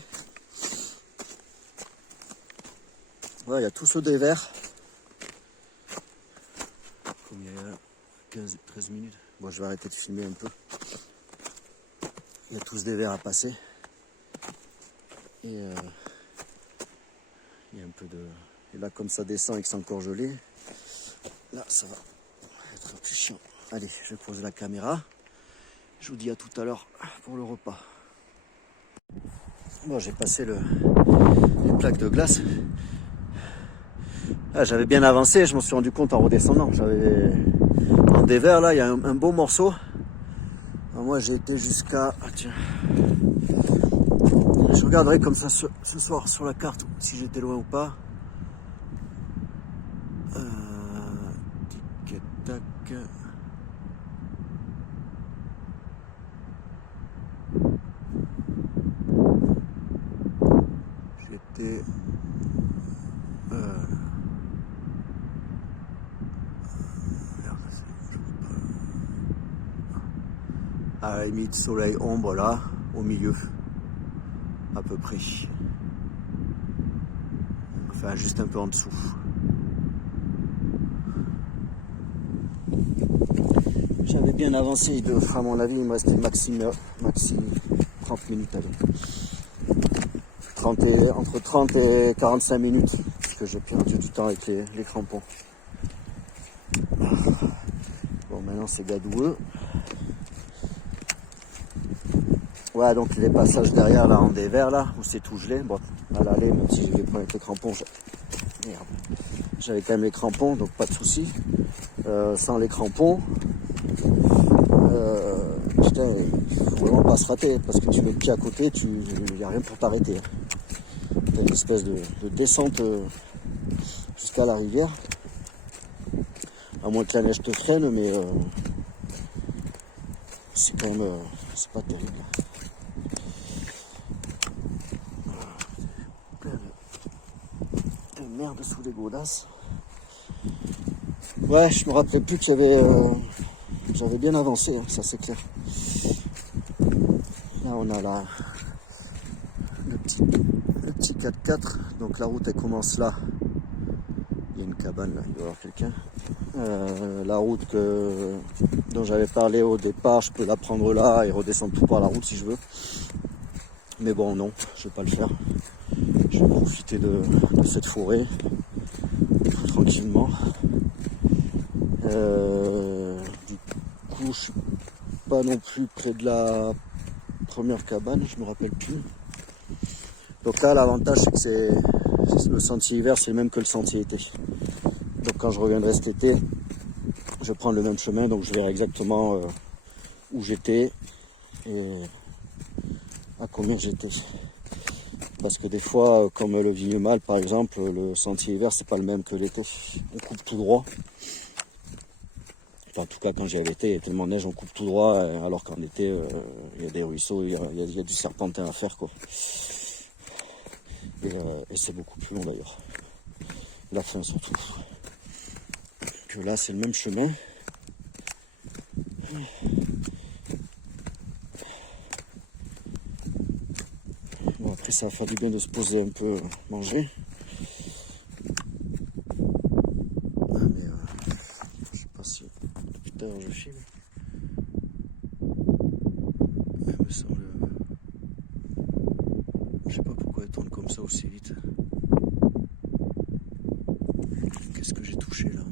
Ouais, il y a tout ce dévers. Comme il y a 15-13 minutes. Bon, je vais arrêter de filmer un peu. Il y a tous des verres à passer. Et il y a un peu de... Et là, comme ça descend et que c'est encore gelé, là, ça va être plus chiant. Allez, je vais poser la caméra. Je vous dis à tout à l'heure pour le repas. Bon, j'ai passé les plaques de glace. Là, j'avais bien avancé. Je m'en suis rendu compte en redescendant. J'avais... En dévers, là, il y a un bon morceau. Alors, moi, j'ai été jusqu'à... Ah, tiens. Je regarderai comme ça ce soir sur la carte si j'étais loin ou pas. Tic tac. J'étais à la limite soleil ombre là au milieu à peu près, enfin juste un peu en dessous. J'avais bien avancé, à mon avis il me restait maxi 30 minutes, allez. Entre 30 et 45 minutes parce que j'ai perdu du temps avec les crampons. Bon, maintenant c'est gadoueux. Ouais, donc les passages derrière là en dévers là où c'est tout gelé. Bon, à l'aller, même si je vais prendre avec les crampons, j'avais quand même les crampons, donc pas de souci. Sans les crampons, putain, il faut vraiment pas se rater parce que tu mets le pied à côté, il n'y a rien pour t'arrêter. T'as une espèce de descente jusqu'à la rivière. À moins que la neige te freine, mais c'est quand même c'est pas terrible. Plein de merde sous les godasses. Ouais, je me rappelais plus que j'avais bien avancé, hein, ça c'est clair. Là on a le petit 4x4, donc la route elle commence là. Il y a une cabane là, il doit y avoir quelqu'un. La route dont j'avais parlé au départ, je peux la prendre là et redescendre tout par la route si je veux. Mais bon, non, je vais pas le faire. Je vais profiter de cette forêt tout tranquillement. Du coup, pas non plus près de la première cabane, je me rappelle plus. Donc là, l'avantage, c'est que le sentier hiver, c'est le même que le sentier été. Donc quand je reviendrai cet été, je vais prendre le même chemin, donc je verrai exactement où j'étais et à combien j'étais. Parce que des fois, comme le Vignemale par exemple, le sentier hiver, c'est pas le même que l'été. On coupe tout droit. Enfin, en tout cas, quand j'y avais été, il y a tellement de neige, on coupe tout droit, alors qu'en été, il y a des ruisseaux, il y a du serpentin à faire, quoi. Et c'est beaucoup plus long d'ailleurs. La fin surtout. Que là, c'est le même chemin. Bon, après, ça va faire du bien de se poser un peu, manger. Ah, mais je sais pas si depuis tout à l'heure je filme. Il me semble. Je sais pas pourquoi elle tourne comme ça aussi vite. Qu'est-ce que j'ai touché là?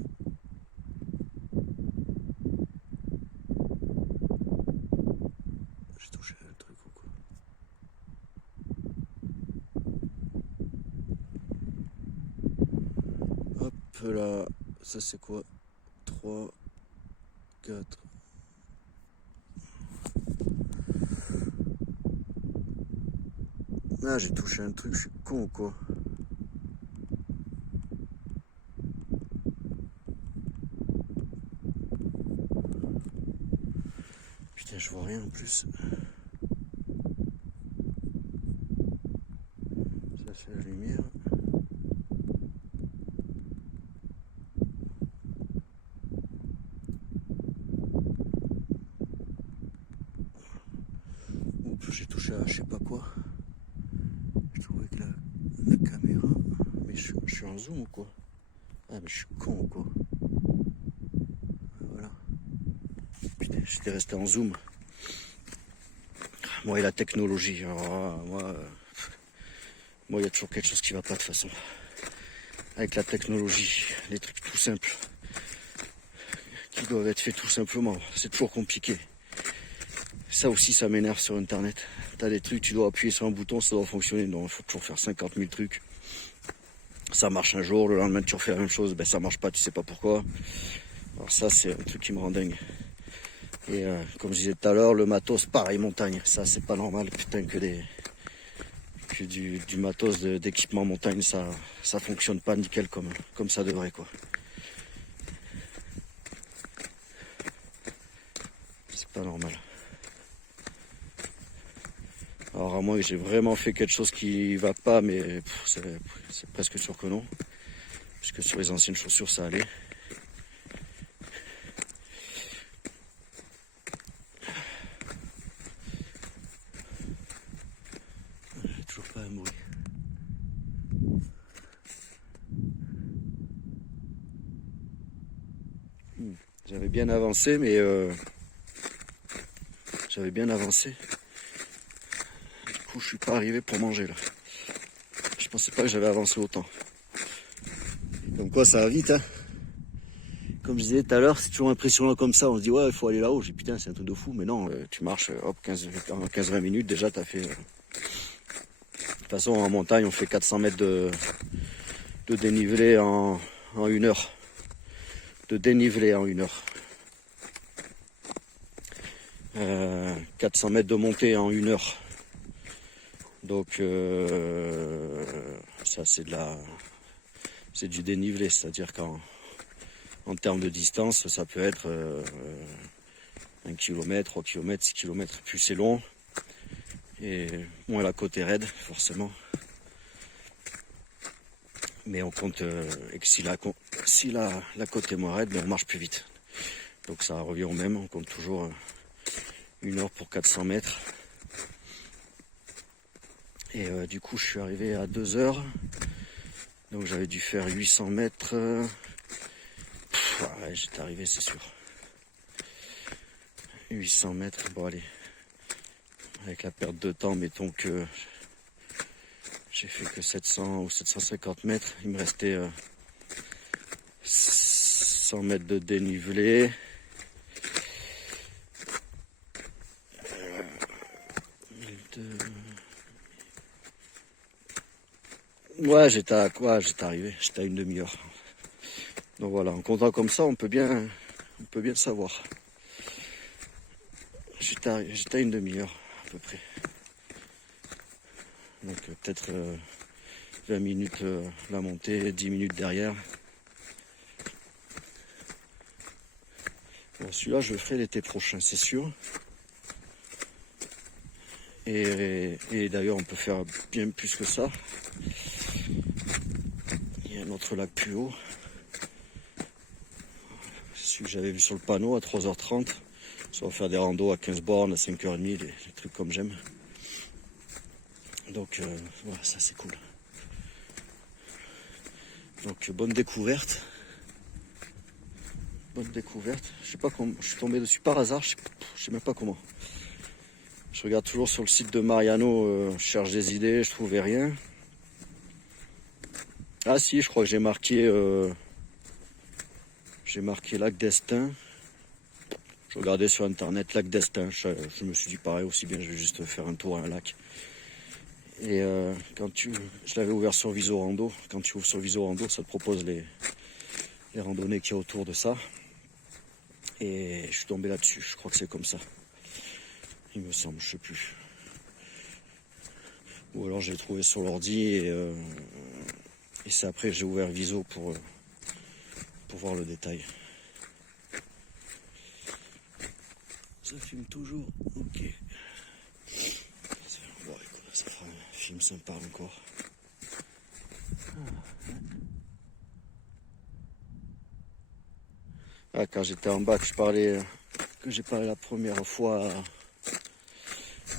J'ai touché un truc ou quoi? Hop là, ça c'est quoi? 3, 4. Ah, j'ai touché un truc, je suis con ou quoi? Putain, je vois rien en plus. Ça fait la lumière. Oups, j'ai touché à je sais pas quoi. Je trouvais que la caméra. Mais je suis en zoom ou quoi? Ah, mais je suis con ou quoi? Voilà. Putain, j'étais resté en zoom. Moi et la technologie. Alors, moi, il y a toujours quelque chose qui va pas de toute façon. Avec la technologie, les trucs tout simples qui doivent être faits tout simplement, c'est toujours compliqué. Ça aussi, ça m'énerve sur internet. T'as des trucs, tu dois appuyer sur un bouton, ça doit fonctionner. Non, il faut toujours faire 50 000 trucs. Ça marche un jour, le lendemain tu refais la même chose, ben ça marche pas, tu sais pas pourquoi. Alors ça, c'est un truc qui me rend dingue. Et comme je disais tout à l'heure, le matos, pareil, montagne. Ça, c'est pas normal, putain, que du matos d'équipement montagne, ça fonctionne pas nickel comme ça devrait, quoi. C'est pas normal. Alors à moins que j'ai vraiment fait quelque chose qui va pas, mais c'est presque sûr que non. Puisque sur les anciennes chaussures, ça allait. J'ai toujours pas un bruit. J'avais bien avancé, mais j'avais bien avancé. Du coup, je suis pas arrivé pour manger là. Je pensais pas que j'avais avancé autant. Comme quoi, ça va vite, hein. Comme je disais tout à l'heure, c'est toujours impressionnant comme ça. On se dit, ouais, il faut aller là-haut. J'ai dit, putain, c'est un truc de fou. Mais non, tu marches, hop, 15-20 minutes, déjà, t'as fait. De toute façon, en montagne, on fait 400 mètres de dénivelé en 1 heure. De dénivelé en 1 heure. 400 mètres de montée en 1 heure. Donc, ça, c'est du dénivelé. C'est-à-dire qu'en termes de distance, ça peut être 1 km, 3 km, 6 km. Plus c'est long, et moins la côte est raide, forcément. Mais on compte et que si la côte est moins raide, ben on marche plus vite. Donc ça revient au même, on compte toujours 1 heure pour 400 mètres. Et du coup, je suis arrivé à 2 heures. Donc j'avais dû faire 800 mètres. Ouais, j'étais arrivé, c'est sûr. 800 mètres, bon allez. Avec la perte de temps, mettons que j'ai fait que 700 ou 750 mètres. Il me restait 100 mètres de dénivelé. Ouais, j'étais arrivé, j'étais à une demi-heure. Donc voilà, en comptant comme ça, on peut bien savoir. J'étais à une demi-heure à peu près. Donc peut-être 20 minutes la montée, 10 minutes derrière. Bon, celui-là, je le ferai l'été prochain, c'est sûr. Et d'ailleurs, on peut faire bien plus que ça. Il y a un autre lac plus haut. C'est celui que j'avais vu sur le panneau à 3h30. Ça va faire des randos à 15 bornes, à 5h30, des trucs comme j'aime. Donc voilà, ça c'est cool. Donc bonne découverte. Bonne découverte. Je sais pas comment. Je suis tombé dessus par hasard, je sais même pas comment. Je regarde toujours sur le site de Mariano, je cherche des idées, je trouvais rien. Ah si, je crois que j'ai marqué Lac d'Estaing. Je regardais sur internet Lac d'Estaing. Je me suis dit pareil, aussi bien je vais juste faire un tour à un lac. Et je l'avais ouvert sur Visorando. Quand tu ouvres sur Visorando, ça te propose les randonnées qu'il y a autour de ça. Et je suis tombé là-dessus. Je crois que c'est comme ça. Il me semble, je sais plus. Ou alors j'ai trouvé sur l'ordi et c'est après j'ai ouvert Viso pour voir le détail. Ça filme toujours. Ok. Bon, écoute, ça fera un film sympa encore. Ah, quand j'étais en bas, que j'ai parlé la première fois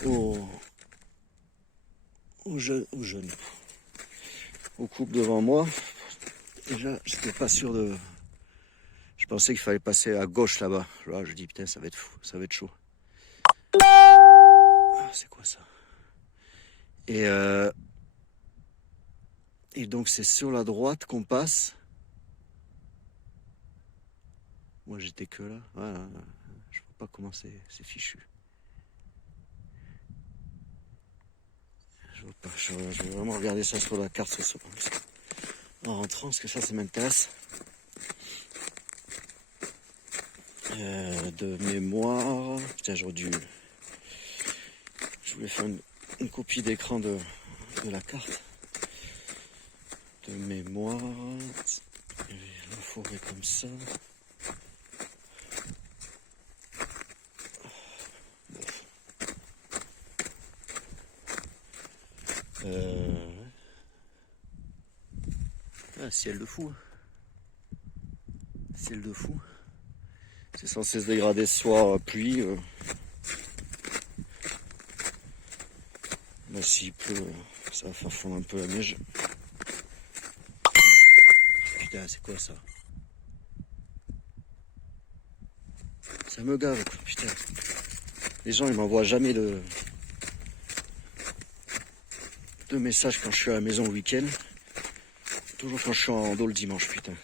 aux jeunes, au couple devant moi. Déjà, j'étais pas sûr de. Je pensais qu'il fallait passer à gauche là-bas. Là, je dis putain, ça va être fou, ça va être chaud. Ah, c'est quoi ça? Et donc c'est sur la droite qu'on passe. Moi j'étais que là. Voilà. Je vois pas comment c'est fichu. Je vois pas. Je vais vraiment regarder ça sur la carte en rentrant parce que ça m'intéresse. De mémoire. Putain, je voulais faire une copie d'écran de la carte. De mémoire. La forêt comme ça. Ciel de fou. Ciel de fou. C'est censé se dégrader ce soir, pluie. Là, s'il pleut, ça va faire fondre un peu la neige. Putain, c'est quoi ça? Ça me gave, quoi, putain. Les gens, ils m'envoient jamais de messages quand je suis à la maison le week-end. Toujours quand je suis en dos le dimanche, putain.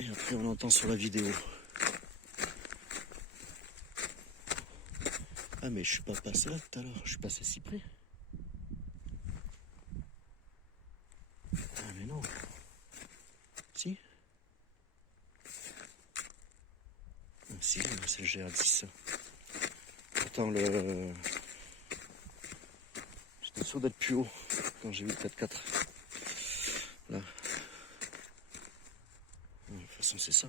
Et après, on entend sur la vidéo. Ah, mais je suis pas passé là tout à l'heure. Je suis passé si près. Ah, mais non. Si? Ah, si, c'est le GR10 ça. Pourtant, j'étais sûr d'être plus haut quand j'ai vu le 4x4. Là. De toute façon, c'est ça.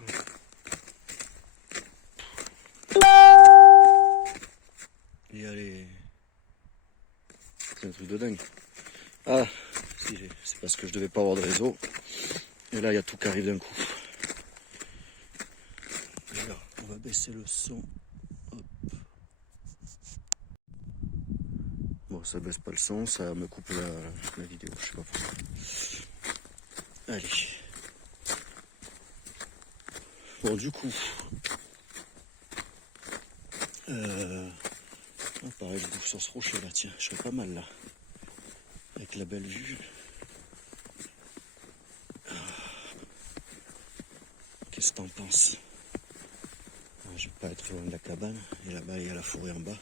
Et allez. C'est un truc de dingue. Ah, si, c'est parce que je devais pas avoir de réseau. Et là, il y a tout qui arrive d'un coup. Alors, on va baisser le son. Hop. Bon, ça baisse pas le son, ça me coupe la vidéo, je sais pas pourquoi. Allez. Bon, du coup. Pareil, je bouffe sur ce rocher là, tiens, je serais pas mal là. Avec la belle vue. Qu'est-ce que t'en penses? Je vais pas être loin de la cabane. Et là-bas, il y a la forêt en bas.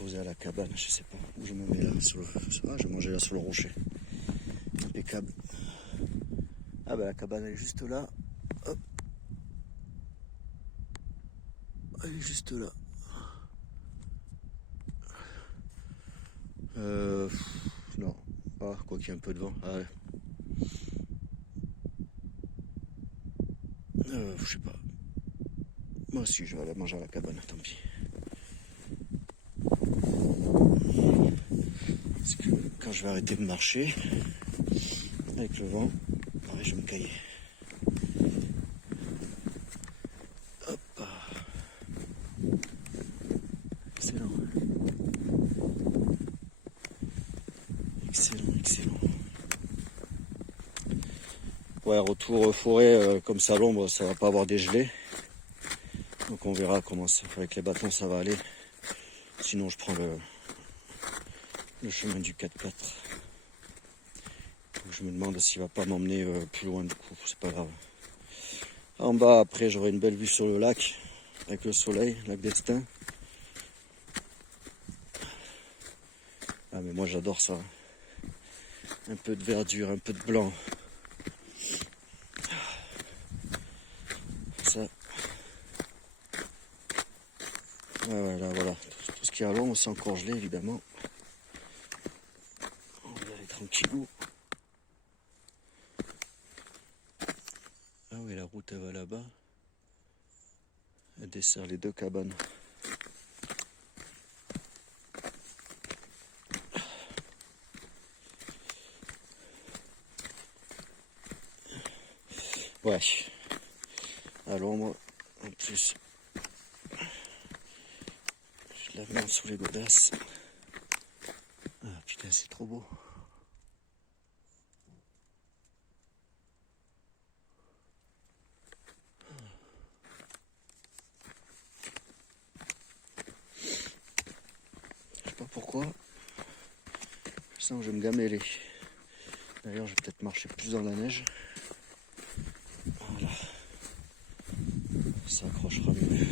poser à la cabane, je sais pas où je me mets là, sur le... Ah, je vais manger là sur le rocher. Impeccable. Ah bah la cabane elle est juste là. Hop. Elle est juste là. Non. Ah, quoi qu'il y ait un peu de vent. Ah, ouais. Je sais pas. Moi aussi je vais aller manger à la cabane, tant pis. Parce que quand je vais arrêter de marcher, avec le vent, pareil, je vais me cailler. Hop. Excellent. Excellent, excellent. Ouais, retour forêt comme ça à l'ombre, ça va pas avoir dégelé. Donc on verra comment ça, avec les bâtons ça va aller. Sinon je prends le chemin du 4x4. Je me demande s'il va pas m'emmener plus loin du coup, c'est pas grave. En bas après j'aurai une belle vue sur le lac, avec le soleil, lac d'Estaing. Ah mais moi j'adore ça. Un peu de verdure, un peu de blanc. Ça. Ouais, là voilà, tout ce qui est à l'ombre, c'est encore gelé évidemment. On va y aller tranquillou. Ah oui, la route elle va là-bas. Elle dessert les deux cabanes. Ouais, à l'ombre, en plus, je la merde sous les godasses. Ah putain, c'est trop beau. Je sais pas pourquoi, je sens que je vais me gameler. D'ailleurs, je vais peut-être marcher plus dans la neige. Voilà, ça accrochera mieux.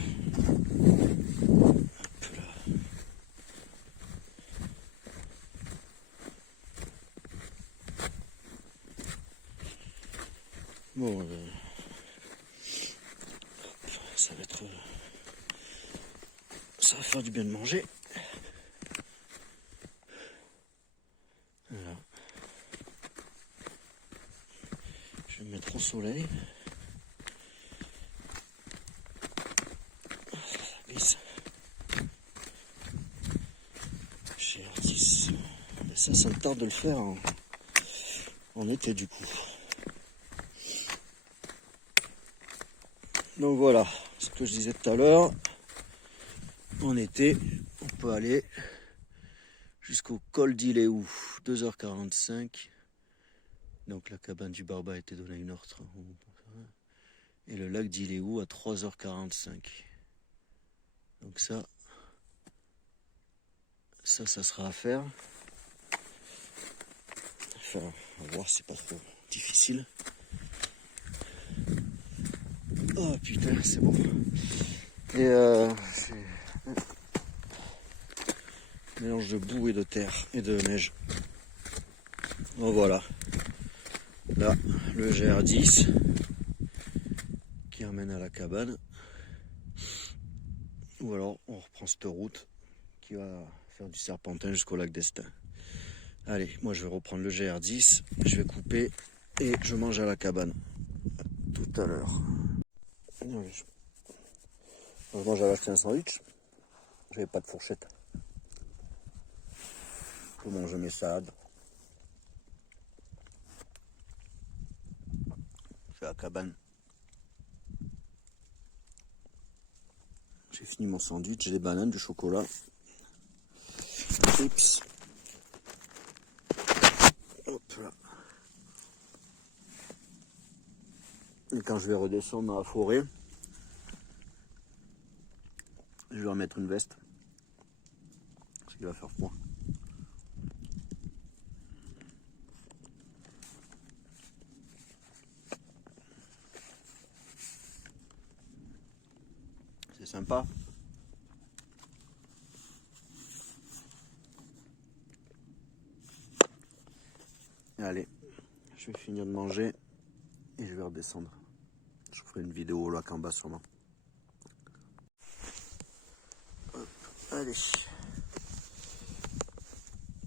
Hop là. Bon, ça va être... ça va faire du bien de manger. Voilà. Je vais me mettre au soleil. Ça glisse. Chez Artis. Et ça me tarde de le faire en été du coup. Donc voilà, ce que je disais tout à l'heure, en été, on peut aller jusqu'au col d'Iléou, 2h45. Donc la cabane du Barba a été donnée à 1h30. Et le lac d'Iléou à 3h45. Donc ça sera à faire. Enfin, on va voir, c'est pas trop difficile. Oh putain, c'est bon. Et mélange de boue et de terre et de neige. Bon voilà. Là, le GR10 qui emmène à la cabane. Ou alors on reprend cette route qui va faire du serpentin jusqu'au lac d'Estaing. Allez, moi je vais reprendre le GR10, je vais couper et je mange à la cabane. Tout à l'heure. Je mange à l'acheter un sandwich. J'avais pas de fourchette. Je peux manger mes salades. Je suis à la cabane. J'ai fini mon sandwich, j'ai des bananes, du chocolat. Chips. Hop là. Et quand je vais redescendre dans la forêt, je vais remettre une veste. Parce qu'il va faire froid. C'est sympa. Allez, je vais finir de manger et je vais redescendre. Je ferai une vidéo au lac en bas sûrement. Hop, allez.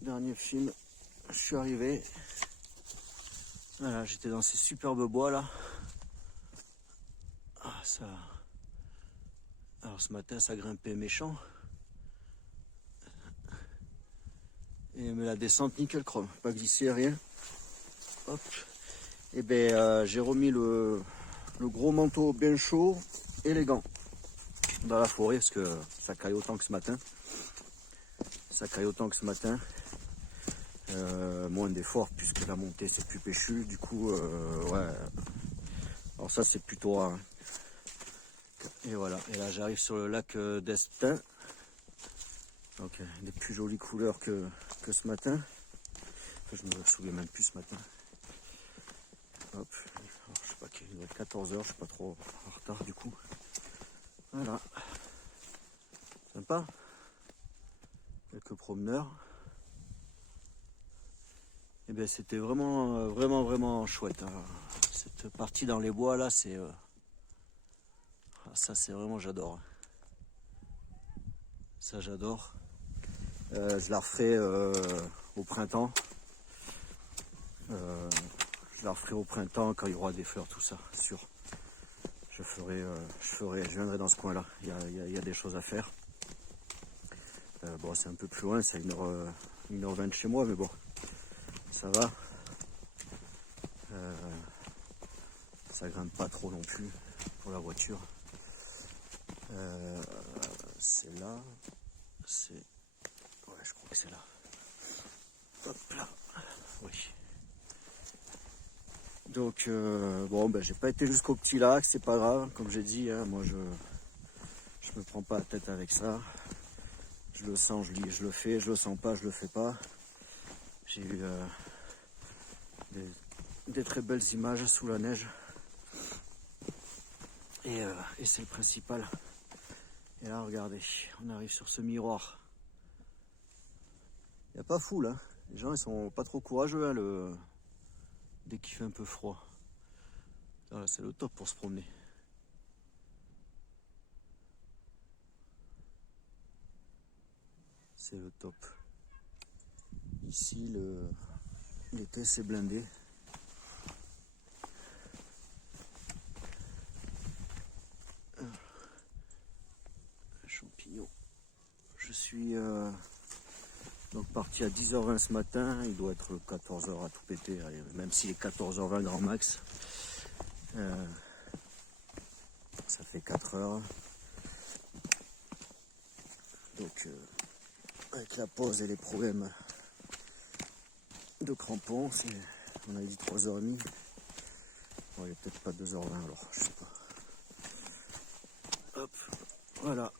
Dernier film, je suis arrivé. Voilà, j'étais dans ces superbes bois là. Ah, ça. Alors ce matin, ça grimpait méchant. Mais la descente nickel chrome, pas glissé, rien. Hop. Et ben j'ai remis le gros manteau bien chaud et les gants dans la forêt parce que ça caille autant que ce matin. Ça caille autant que ce matin. Moins d'efforts puisque la montée c'est plus péchu. Du coup, ouais. Alors ça c'est plutôt rare. Hein. Et voilà. Et là j'arrive sur le lac d'Estaing. Donc des plus jolies couleurs que ce matin. Enfin, je me souviens même plus ce matin. Hop. Alors, je sais pas qu'il doit être 14 h, je suis pas trop en retard du coup. Voilà. Sympa. Quelques promeneurs. Et bien c'était vraiment chouette. Hein. Cette partie dans les bois là, c'est ça c'est vraiment j'adore. Ça j'adore. Je la referai au printemps. Je la referai au printemps quand il y aura des fleurs, tout ça, sûr. Je viendrai dans ce coin-là. Il y a des choses à faire. Bon, c'est un peu plus loin, c'est à 1h20 de chez moi, mais bon, ça va. Ça grimpe pas trop non plus pour la voiture. C'est là. Ouais, je crois que c'est là. Hop là. Oui. Donc bon ben j'ai pas été jusqu'au petit lac, c'est pas grave, comme j'ai dit, hein, moi je me prends pas la tête avec ça. Je le sens, je le fais, je le sens pas, je le fais pas. J'ai eu des très belles images sous la neige. Et c'est le principal. Et là regardez, on arrive sur ce miroir. Il n'y a pas foule, hein. Les gens ils sont pas trop courageux hein, dès qu'il fait un peu froid. Voilà, c'est le top pour se promener. C'est le top. Ici, l'été, c'est blindé. Champignons. Je suis donc parti à 10h20 ce matin. Il doit être 14h à tout péter. Allez, même s'il est 14h20 grand max. Ça fait 4 heures. Donc, avec la pause et les problèmes de crampons, on a dit 3h30. Bon, il n'y a peut-être pas 2h20 alors, je sais pas. Hop, voilà.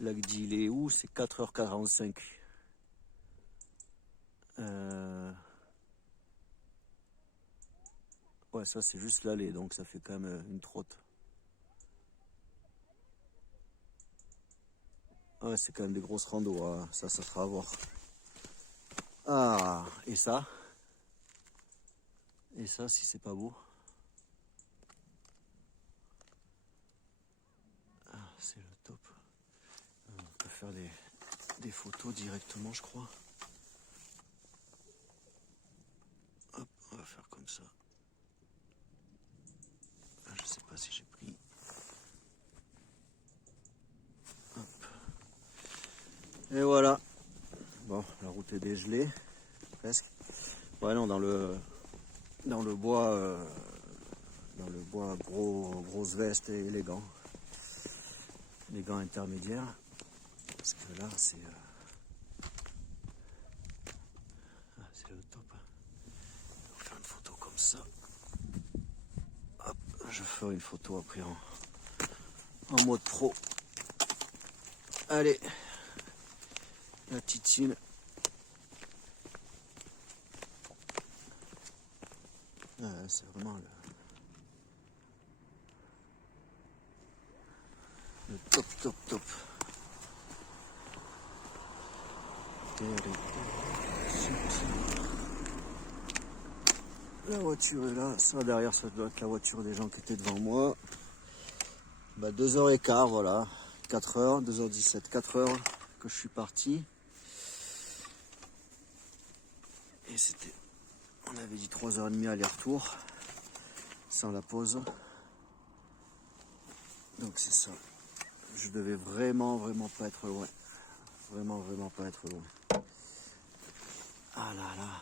Lac d'Il est où? C'est 4h45. Ouais, ça c'est juste l'allée, donc ça fait quand même une trotte. Ouais, c'est quand même des grosses randos, hein. Ça sera à voir. Ah, et ça? Et ça, si c'est pas beau. Ah, c'est le top. On peut faire des photos directement, je crois. Hop, on va faire comme ça. Ah, je sais pas si j'ai pris. Hop. Et voilà. Bon, la route est dégelée, presque. Ouais, non, dans le bois, grosse veste et les gants intermédiaires. Parce que là, c'est le top. On va faire une photo comme ça. Hop, je ferai une photo après en mode pro. Allez, la titine. C'est vraiment le top. La voiture est là, ça derrière ça doit être la voiture des gens qui étaient devant moi. 2h15, voilà, 4h, 2h17, 4h que je suis parti. Et c'était, on avait dit 3h30 aller-retour, sans la pause. Donc c'est ça, je devais vraiment pas être loin. Vraiment pas être loin. Ah là là.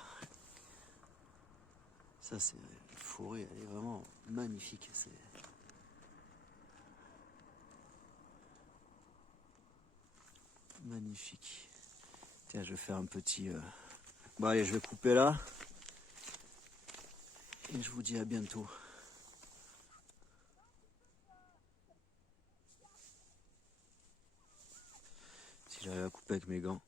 Ça c'est la forêt, elle est vraiment magnifique. C'est magnifique. Tiens, je vais faire un petit... Bon allez, je vais couper là. Et je vous dis à bientôt. Si j'arrive à couper avec mes gants.